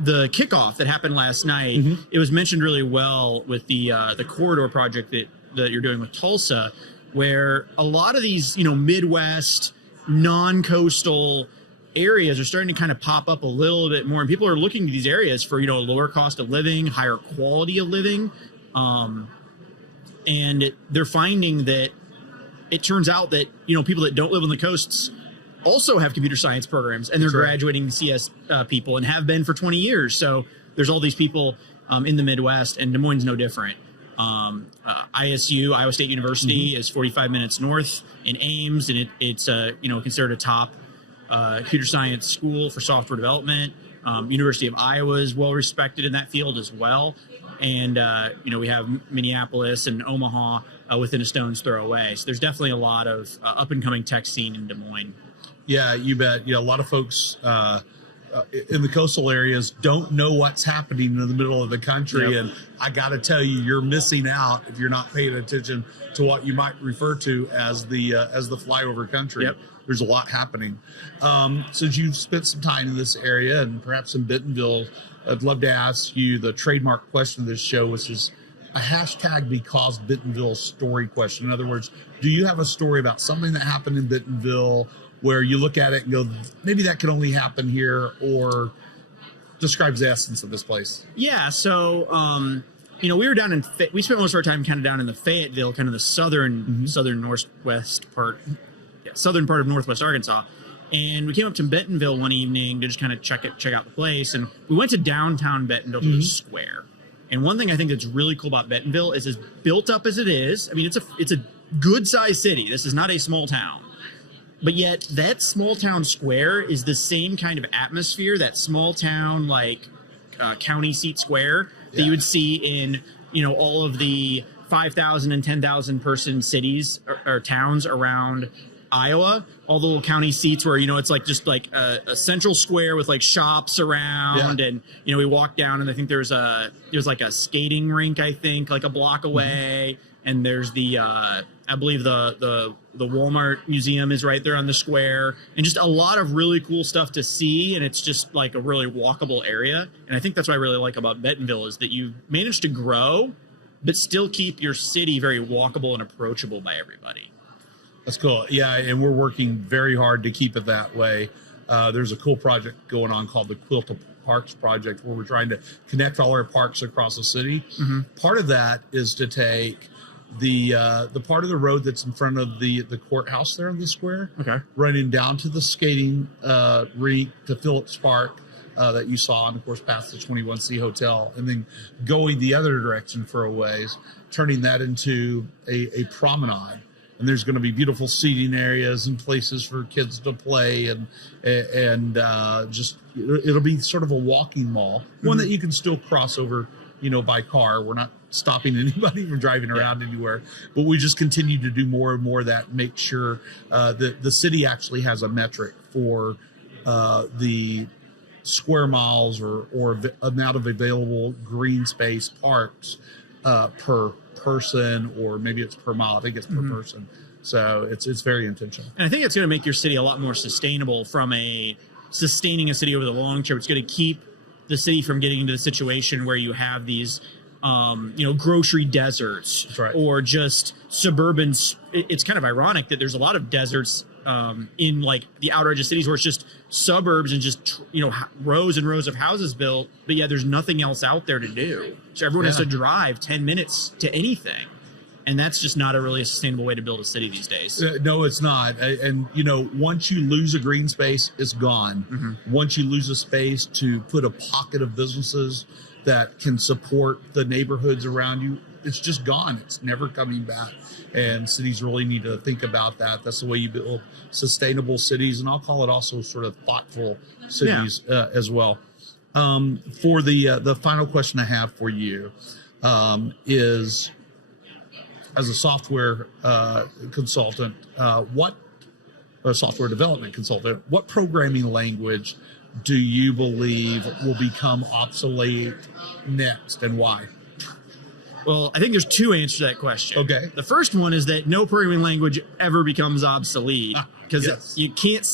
the kickoff that happened last night, Mm-hmm. it was mentioned really well with the corridor project that you're doing with Tulsa, where a lot of these Midwest non-coastal areas are starting to kind of pop up a little bit more, and people are looking to these areas for lower cost of living, higher quality of living, and they're finding that it turns out that people that don't live on the coasts also have computer science programs, and they're graduating CS people and have been for 20 years. So there's all these people in the Midwest, and Des Moines is no different. ISU, Iowa State University, Mm-hmm. is 45 minutes north in Ames, and it's considered a top computer science school for software development. University of Iowa is well respected in that field as well. And, we have Minneapolis and Omaha within a stone's throw away. So there's definitely a lot of up and coming tech scene in Des Moines. Yeah, you bet. A lot of folks in the coastal areas don't know what's happening in the middle of the country. Yep. And I got to tell you, you're missing out if you're not paying attention to what you might refer to as the flyover country. Yep. There's a lot happening. Since you've spent some time in this area and perhaps in Bentonville, I'd love to ask you the trademark question of this show, which is a hashtag because Bentonville story question. In other words, do you have a story about something that happened in Bentonville where you look at it and go, maybe that could only happen here, or describes the essence of this place? Yeah. So, we were down we spent most of our time kind of down in the Fayetteville, kind of the southern northwest part, southern part of Northwest Arkansas. And we came up to Bentonville one evening to just kind of check out the place. And we went to downtown Bentonville to the square. And one thing I think that's really cool about Bentonville is, as built up as it is, I mean, it's a good sized city. This is not a small town. But yet that small town square is the same kind of atmosphere, that small town, county seat square that you would see in, all of the 5,000 and 10,000 person cities or towns around Iowa, all the little county seats where, it's just a central square with shops around. And, we walked down, and I think there's a skating rink, I think, a block away. And there's I believe the Walmart museum is right there on the square, and just a lot of really cool stuff to see. And it's just a really walkable area. And I think that's what I really like about Bentonville, is that you managed to grow, but still keep your city very walkable and approachable by everybody. That's cool. Yeah, and we're working very hard to keep it that way. There's a cool project going on called the Quilt of Parks Project, where we're trying to connect all our parks across the city. Mm-hmm. Part of that is to take the part of the road that's in front of the courthouse there in the square, running down to the skating rink, to Phillips Park that you saw, and of course past the 21C Hotel, and then going the other direction for a ways, turning that into a promenade. and there's going to be beautiful seating areas and places for kids to play, and just it'll be sort of a walking mall, one that you can still cross over, by car. We're not stopping anybody from driving around anywhere, but we just continue to do more and more of that, make sure that the city actually has a metric for the square miles or amount of available green space parks per person, or maybe it's per mile. I think it's per person. So it's very intentional. And I think it's going to make your city a lot more sustainable from sustaining a city over the long term. It's going to keep the city from getting into the situation where you have these, grocery deserts. That's right. Or just suburban. It's kind of ironic that there's a lot of deserts in like the outer edge of cities where it's just suburbs and just, rows and rows of houses built. But yeah, there's nothing else out there to do. So everyone has to drive 10 minutes to anything. And that's just not a really sustainable way to build a city these days. No, it's not. And, once you lose a green space, it's gone. Once you lose a space to put a pocket of businesses that can support the neighborhoods around you, it's just gone. It's never coming back. And cities really need to think about that. That's the way you build sustainable cities. And I'll call it also sort of thoughtful cities as well. For the final question I have for you is, as a software consultant, software development consultant, what programming language do you believe will become obsolete next, and why? Well, I think there's two answers to that question. Okay. The first one is that no programming language ever becomes obsolete, because you can't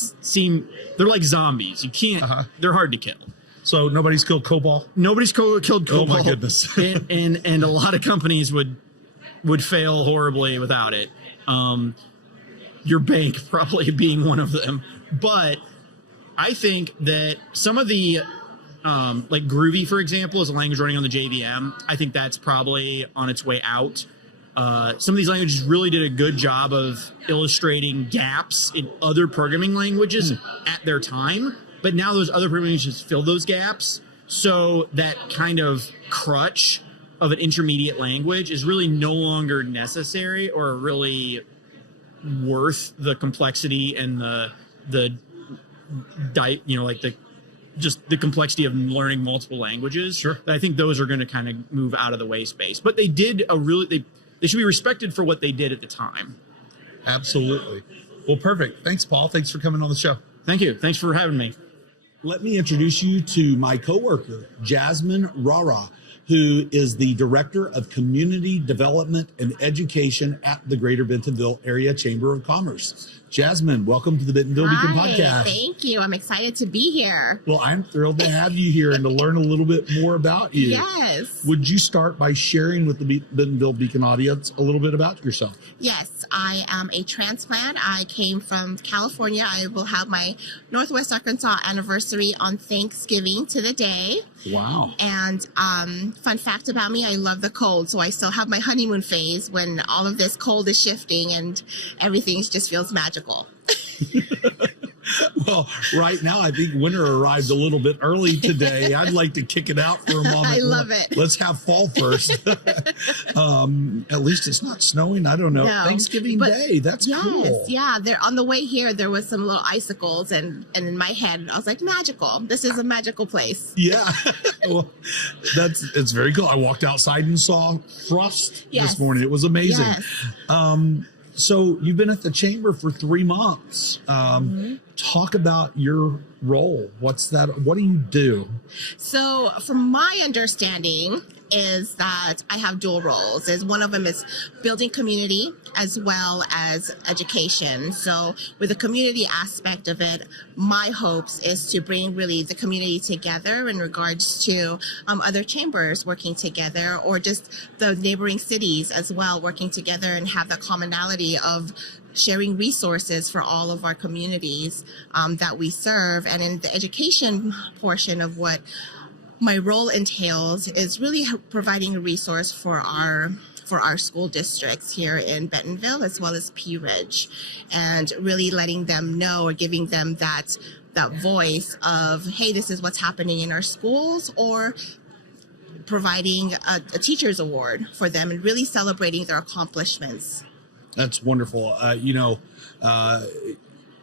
they're like zombies. You can't, they're hard to kill. So nobody's killed COBOL? Nobody's killed COBOL. Oh my goodness. and a lot of companies would fail horribly without it. Your bank probably being one of them. But I think that some of the, like Groovy, for example, is a language running on the JVM. I think that's probably on its way out. Some of these languages really did a good job of illustrating gaps in other programming languages at their time. But now those other programming languages fill those gaps. So that kind of crutch of an intermediate language is really no longer necessary or really worth the complexity and the complexity of learning multiple languages. Sure. I think those are going to kind of move out of the way space. But they did they should be respected for what they did at the time. Absolutely. Well, perfect. Thanks, Paul. Thanks for coming on the show. Thank you. Thanks for having me. Let me introduce you to my coworker, Jasmine Rara, who is the Director of Community Development and Education at the Greater Bentonville Area Chamber of Commerce. Jasmine, welcome to the Bentonville Beacon podcast. Thank you. I'm excited to be here. Well, I'm thrilled to have you here and to learn a little bit more about you. Yes. Would you start by sharing with the Bentonville Beacon audience a little bit about yourself? Yes, I am a transplant. I came from California. I will have my Northwest Arkansas anniversary on Thanksgiving to the day. Wow. And fun fact about me, I love the cold. So I still have my honeymoon phase when all of this cold is shifting and everything just feels magical. Well, right now, I think winter arrived a little bit early today. I'd like to kick it out for a moment. I love it. Let's have fall first. At least it's not snowing. I don't know. No, Thanksgiving Day. That's cool. Yeah. There on the way here, there was some little icicles, and in my head, I was like, magical. This is a magical place. Yeah. Well, it's very cool. I walked outside and saw frost this morning. It was amazing. Yes. So you've been at the chamber for 3 months. Talk about your role. What's that? What do you do? So from my understanding is that I have dual roles. One of them is building community as well as education. So with the community aspect of it, my hopes is to bring really the community together in regards to other chambers working together, or just the neighboring cities as well working together and have the commonality of sharing resources for all of our communities that we serve. And in the education portion of what my role entails is really providing a resource for our school districts here in Bentonville as well as Pea Ridge, and really letting them know or giving them that voice of, hey, this is what's happening in our schools, or providing a teacher's award for them and really celebrating their accomplishments. That's wonderful.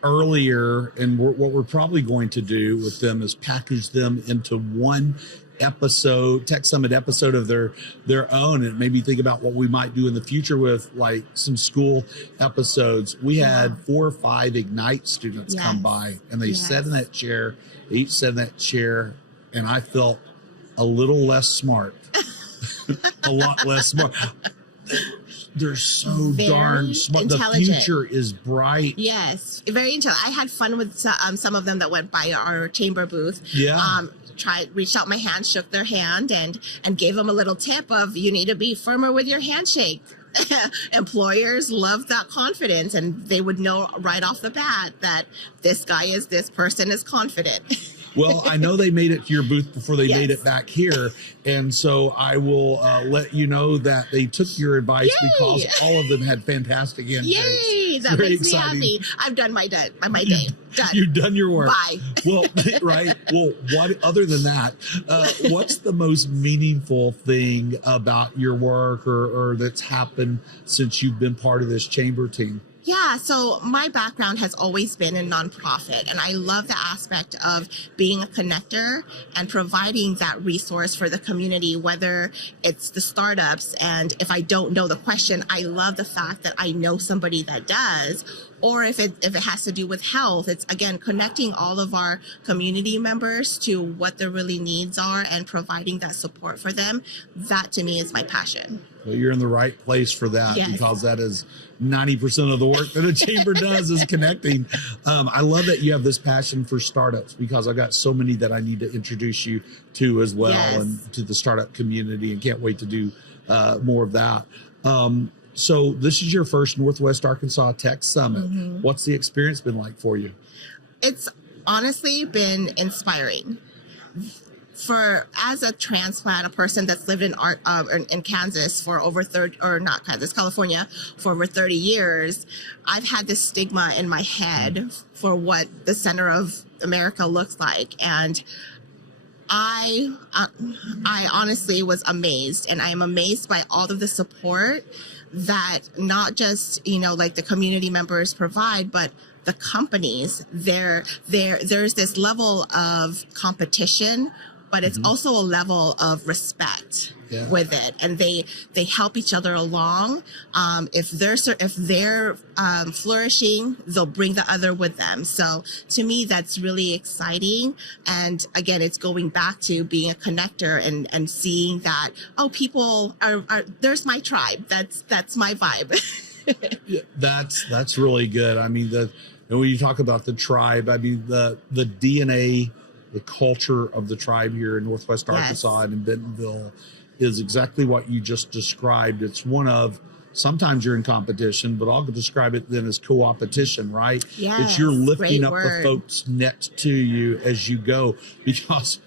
Earlier, and what we're probably going to do with them is package them into one episode, Tech Summit episode of their own, and maybe think about what we might do in the future with like some school episodes. We had 4 or 5 Ignite students come by, and they sat in that chair. They each sat in that chair, and I felt a little less smart, a lot less smart. They're so Very darn smart. The future is bright. Yes, very intelligent. I had fun with some of them that went by our chamber booth. Yeah. Reached out my hand, shook their hand, and gave them a little tip of you need to be firmer with your handshake. Employers love that confidence, and they would know right off the bat that this person is confident. Well, I know they made it to your booth before they made it back here. And so I will let you know that they took your advice because all of them had fantastic handshakes. Yay! That makes me happy. I've done my day. Done. You've done your work. Bye. Well, right. Well, what other than that, what's the most meaningful thing about your work or that's happened since you've been part of this chamber team? Yeah, so my background has always been in nonprofit, and I love the aspect of being a connector and providing that resource for the community, whether it's the startups, and if I don't know the question, I love the fact that I know somebody that does, or if it has to do with health, it's again connecting all of our community members to what their really needs are and providing that support for them. That to me is my passion. Well, you're in the right place for that because that is 90% of the work that a chamber does is connecting. I love that you have this passion for startups because I've got so many that I need to introduce you to as well and to the startup community, and can't wait to do more of that. So this is your first Northwest Arkansas Tech Summit. Mm-hmm. What's the experience been like for you? It's honestly been inspiring. As a transplant, a person that's lived in Kansas for over California for over 30 years, I've had this stigma in my head for what the center of America looks like. And I honestly was amazed, and I am amazed by all of the support that not just, like the community members provide, but the companies. There's this level of competition, but it's also a level of respect with it, and they help each other along. If they're flourishing, they'll bring the other with them. So to me, that's really exciting. And again, it's going back to being a connector and seeing that people are there's my tribe. That's my vibe. That's really good. I mean, and when you talk about the tribe, I mean the DNA. The culture of the tribe here in Northwest Arkansas and in Bentonville is exactly what you just described. It's one of, sometimes you're in competition, but I'll describe it then as co-opetition, right? Yes, it's you're lifting up the folks next to you as you go, because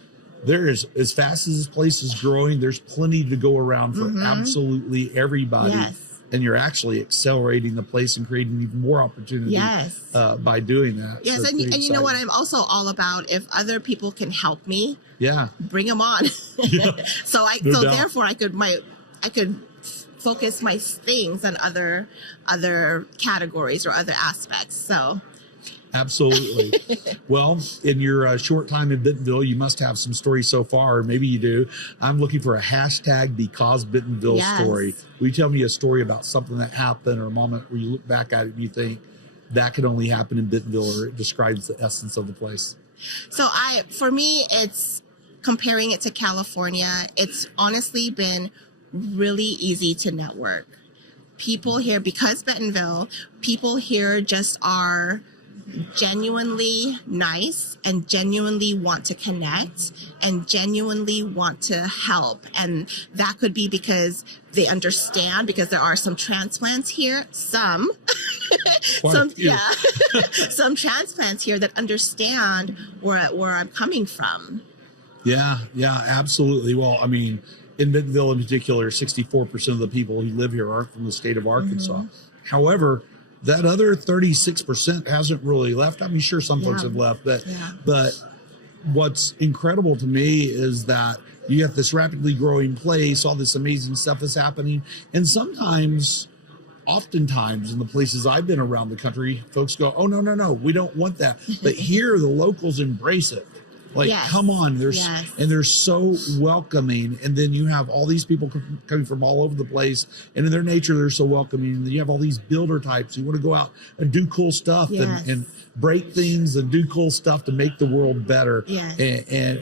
there is, as fast as this place is growing, there's plenty to go around for absolutely everybody. Yes. And you're actually accelerating the place and creating even more opportunity by doing that. Yes, so and you know what? I'm also all about, if other people can help me, bring them on. Therefore, I could focus my things on other categories or other aspects. So. Absolutely. Well, in your short time in Bentonville, you must have some stories so far, or maybe you do. I'm looking for a hashtag because Bentonville story. Will you tell me a story about something that happened or a moment where you look back at it and you think that could only happen in Bentonville, or it describes the essence of the place? So for me, it's comparing it to California. It's honestly been really easy to network. People here, because Bentonville, people here just are genuinely nice and genuinely want to connect and genuinely want to help. And that could be because they understand, because there are some transplants here, some transplants here that understand where I'm coming from. Yeah, absolutely. Well, I mean, in Bentonville in particular, 64% of the people who live here aren't from the state of Arkansas. However, that other 36% hasn't really left. I mean, sure, some folks have left, but what's incredible to me is that you have this rapidly growing place, all this amazing stuff is happening. And sometimes oftentimes in the places I've been around the country, folks go, "Oh, no, we don't want that." But here, the locals embrace it. Like, Yes. come on, Yes. and they're so welcoming. And then you have all these people coming from all over the place, and in their nature, they're so welcoming. And you have all these builder types who want to go out and do cool stuff Yes. and break things and do cool stuff to make the world better. Yes.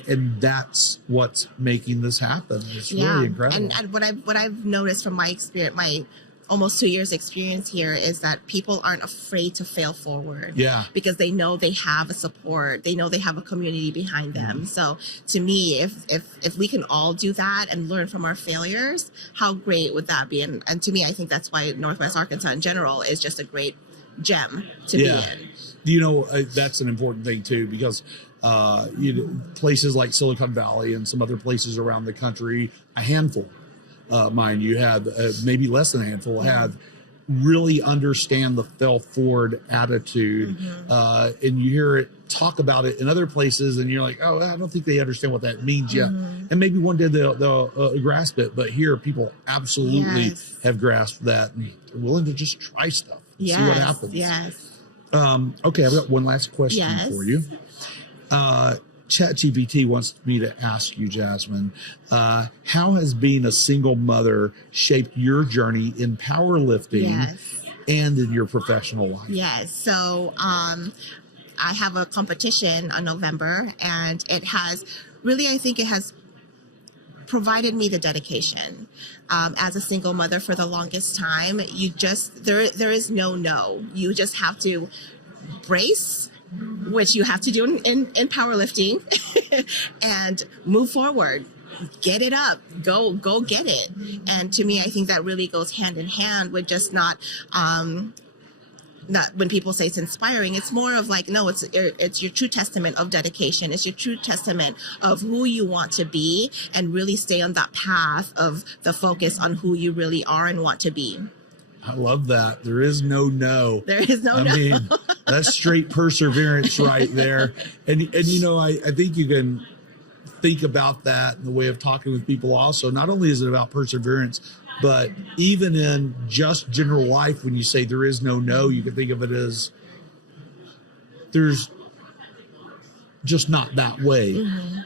And that's what's making this happen. It's really incredible. And what I've noticed from my experience, my almost 2 years experience here, is that people aren't afraid to fail forward. Yeah. Because they know they have a support, they know they have a community behind them. So to me, if we can all do that and learn from our failures, how great would that be? And to me, I think that's why Northwest Arkansas in general is just a great gem to be in. You know, that's an important thing too, because places like Silicon Valley and some other places around the country, a handful, mind you, have maybe less than a handful, have really understand the fail forward attitude. And you hear it talk about it in other places, and you're like, oh, I don't think they understand what that means yet. And maybe one day they'll grasp it, but here people absolutely have grasped that and are willing to just try stuff, see what happens. Okay, I've got one last question for you. ChatGPT wants me to ask you, Jasmine, how has being a single mother shaped your journey in powerlifting and in your professional life? So I have a competition in November, and it has really, I think it has provided me the dedication. As a single mother for the longest time, you just, there is no. You just have to brace, which you have to do in powerlifting, and move forward, get it up, go get it. And to me, I think that really goes hand in hand with just not when people say it's inspiring, it's more of like, no, it's your true testament of dedication. It's your true testament of who you want to be, and really stay on that path of the focus on who you really are and want to be. I love that. There is no. There is no. I mean, that's straight perseverance right there. And you know, I think you can think about that in the way of talking with people also. Not only is it about perseverance, but even in just general life, when you say there is no, you can think of it as there's just not that way.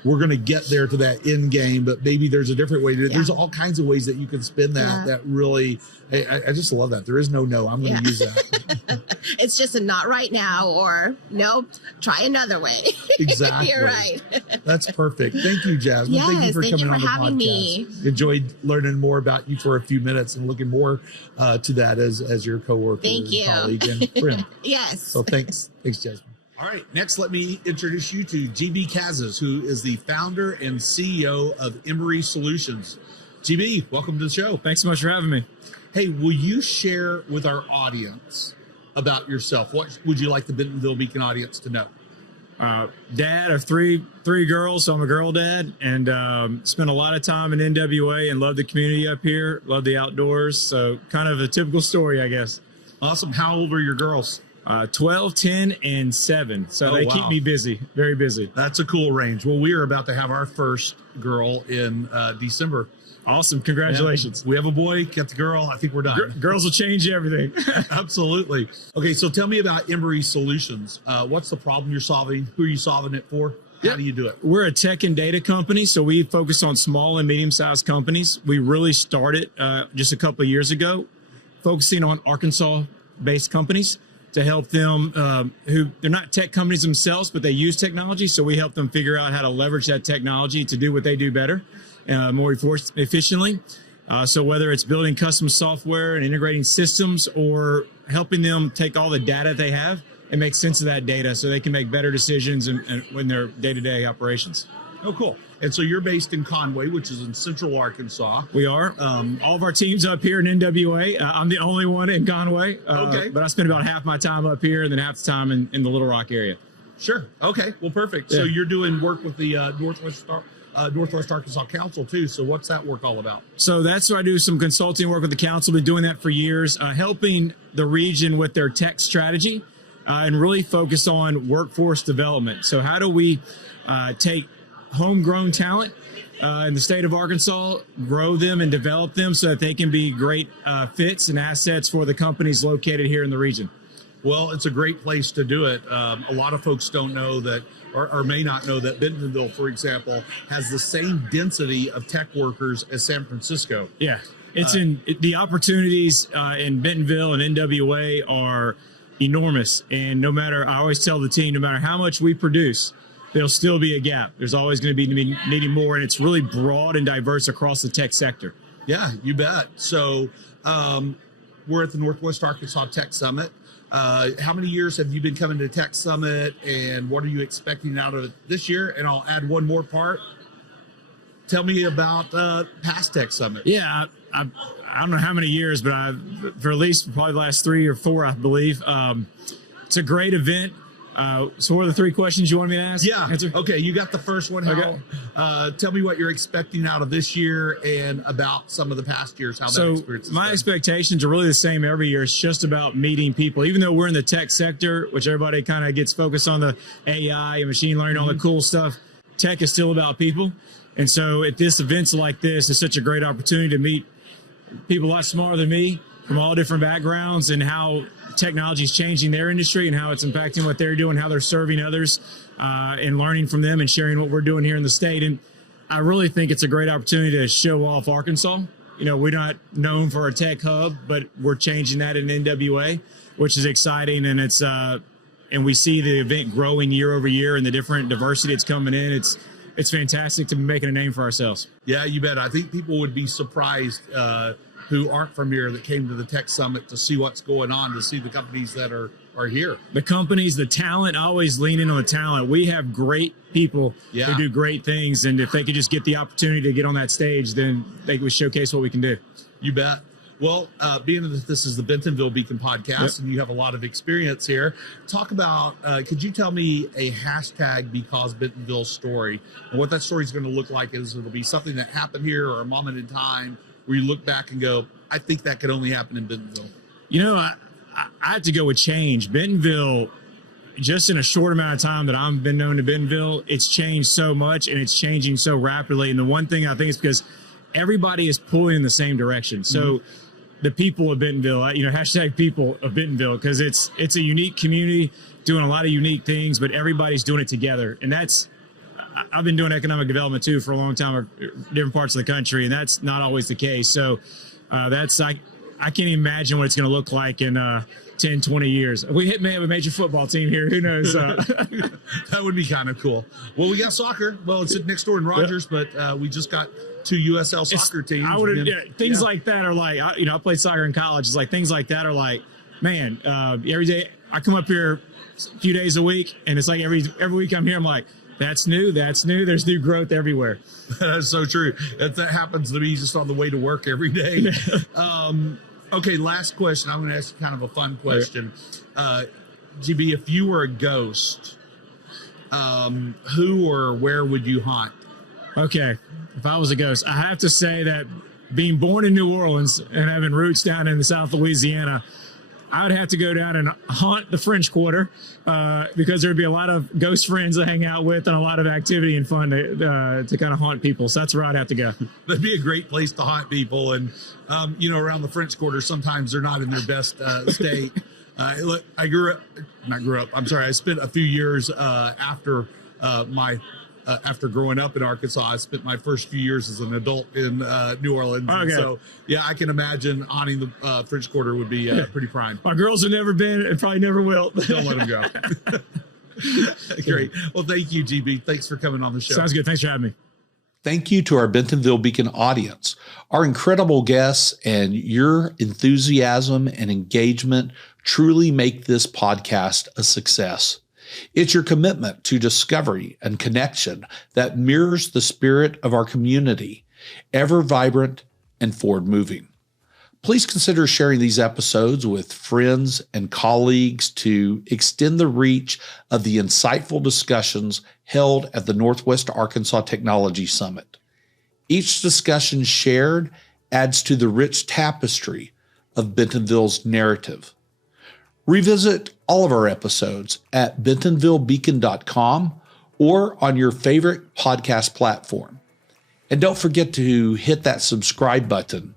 We're going to get there to that end game, but maybe there's a different way to. There's all kinds of ways that you can spin that. That really, I just love that. There is no. I'm going to use that. It's just a not right now, or nope, try another way. Exactly. You're right. That's perfect. Thank you, Jasmine. Thank you for coming on the podcast. Me. Enjoyed learning more about you for a few minutes and looking more to that as your coworker, colleague, and friend. So thanks, Jasmine. All right, next let me introduce you to GB Kazas, who is the founder and CEO of Emory Solutions. GB, welcome to the show. Thanks so much for having me. Hey, will you share with our audience about yourself? What would you like the Bentonville Beacon audience to know? Dad of three girls, so I'm a girl dad, and spent a lot of time in NWA and love the community up here, love the outdoors, so kind of a typical story, I guess. Awesome. How old are your girls? 12, 10, and 7. So they keep me busy, very busy. That's a cool range. Well, we are about to have our first girl in December. Awesome. Congratulations. Yeah, we have a boy, get the girl. I think we're done. Girls will change everything. Absolutely. Okay, so tell me about Emory Solutions. What's the problem you're solving? Who are you solving it for? How do you do it? We're a tech and data company, so we focus on small and medium-sized companies. We really started just a couple of years ago, focusing on Arkansas-based companies to help them who they're not tech companies themselves, but they use technology. So we help them figure out how to leverage that technology to do what they do better, more efficiently. So whether it's building custom software and integrating systems, or helping them take all the data they have and make sense of that data so they can make better decisions in their day-to-day operations. Oh, cool. And so you're based in Conway, which is in central Arkansas. We are. All of our teams up here in NWA. I'm the only one in Conway. But I spend about half my time up here and then half the time in the Little Rock area. Sure. Okay. Well, perfect. So you're doing work with the Northwest Arkansas Council too. So what's that work all about? So that's where I do some consulting work with the council. Been doing that for years, helping the region with their tech strategy and really focus on workforce development. So how do we take homegrown talent in the state of Arkansas, grow them and develop them so that they can be great fits and assets for the companies located here in the region. Well, it's a great place to do it. A lot of folks don't know that, or may not know that Bentonville, for example, has the same density of tech workers as San Francisco. Yeah, the opportunities in Bentonville and NWA are enormous. And I always tell the team, no matter how much we produce, there'll still be a gap. There's always going to be needing more, and it's really broad and diverse across the tech sector. Yeah, you bet. So we're at the Northwest Arkansas Tech Summit. How many years have you been coming to Tech Summit, and what are you expecting out of it this year? And I'll add one more part. Tell me about past Tech Summit. Yeah, I don't know how many years, but for at least probably the last 3 or 4, I believe. It's a great event. So what are the 3 questions you want me to ask? Yeah. Answer? Okay. You got the first one. Okay. Tell me what you're expecting out of this year and about some of the past years. How that experience is my been. Expectations are really the same every year. It's just about meeting people. Even though we're in the tech sector, which everybody kind of gets focused on the AI and machine learning, all the cool stuff, tech is still about people. And so at this events like this, it's such a great opportunity to meet people a lot smarter than me from all different backgrounds and how technology is changing their industry and how it's impacting what they're doing, how they're serving others, and learning from them and sharing what we're doing here in the state. And I really think it's a great opportunity to show off Arkansas. You know, we're not known for a tech hub, but we're changing that in NWA, which is exciting. And it's and we see the event growing year over year and the different diversity that's coming in. It's fantastic to be making a name for ourselves. Yeah, you bet. I think people would be surprised who aren't from here that came to the Tech Summit to see what's going on, to see the companies that are here. The companies, the talent, I always lean in on the talent. We have great people who do great things, and if they could just get the opportunity to get on that stage, then they would showcase what we can do. You bet. Well, being that this is the Bentonville Beacon podcast, and you have a lot of experience here, talk about, could you tell me a hashtag because Bentonville story, and what that story is going to look like? Is it'll be something that happened here or a moment in time where you look back and go, I think that could only happen in Bentonville? You know, I have to go with change. Bentonville, just in a short amount of time that I've been known to Bentonville, it's changed so much and it's changing so rapidly. And the one thing I think is because everybody is pulling in the same direction. So the people of Bentonville, you know, hashtag people of Bentonville, because it's a unique community doing a lot of unique things, but everybody's doing it together. And I've been doing economic development too for a long time, different parts of the country, and that's not always the case. So I can't imagine what it's going to look like in 10, 20 years. We may have a major football team here. Who knows? That would be kind of cool. Well, we got soccer. Well, it's next door in Rogers, but we just got 2 USL soccer teams. Things like that are like, you know, I played soccer in college. It's like things like that are like, man, every day I come up here a few days a week, and it's like every week I'm here, I'm like, that's new. There's new growth everywhere. That's so true. That happens to me just on the way to work every day. Okay, last question. I'm going to ask you kind of a fun question. GB, if you were a ghost, who or where would you haunt? Okay, if I was a ghost, I have to say that being born in New Orleans and having roots down in the South Louisiana, I would have to go down and haunt the French Quarter because there'd be a lot of ghost friends to hang out with and a lot of activity and fun to kind of haunt people. So that's where I'd have to go. That'd be a great place to haunt people. And, you know, around the French Quarter, sometimes they're not in their best state. Look, I spent a few years after growing up in Arkansas. I spent my first few years as an adult in New Orleans. Okay. And so, yeah, I can imagine haunting the French Quarter would be pretty prime. My girls have never been and probably never will. Don't let them go. Great. Well, thank you, GB. Thanks for coming on the show. Sounds good. Thanks for having me. Thank you to our Bentonville Beacon audience, our incredible guests, and your enthusiasm and engagement truly make this podcast a success. It's your commitment to discovery and connection that mirrors the spirit of our community, ever vibrant and forward-moving. Please consider sharing these episodes with friends and colleagues to extend the reach of the insightful discussions held at the Northwest Arkansas Technology Summit. Each discussion shared adds to the rich tapestry of Bentonville's narrative. Revisit all of our episodes at bentonvillebeacon.com or on your favorite podcast platform. And don't forget to hit that subscribe button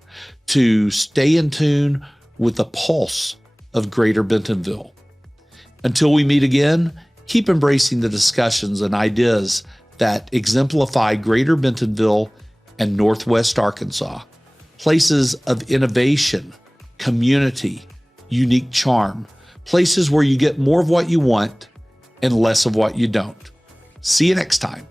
to stay in tune with the pulse of Greater Bentonville. Until we meet again, keep embracing the discussions and ideas that exemplify Greater Bentonville and Northwest Arkansas, places of innovation, community, unique charm, places where you get more of what you want and less of what you don't. See you next time.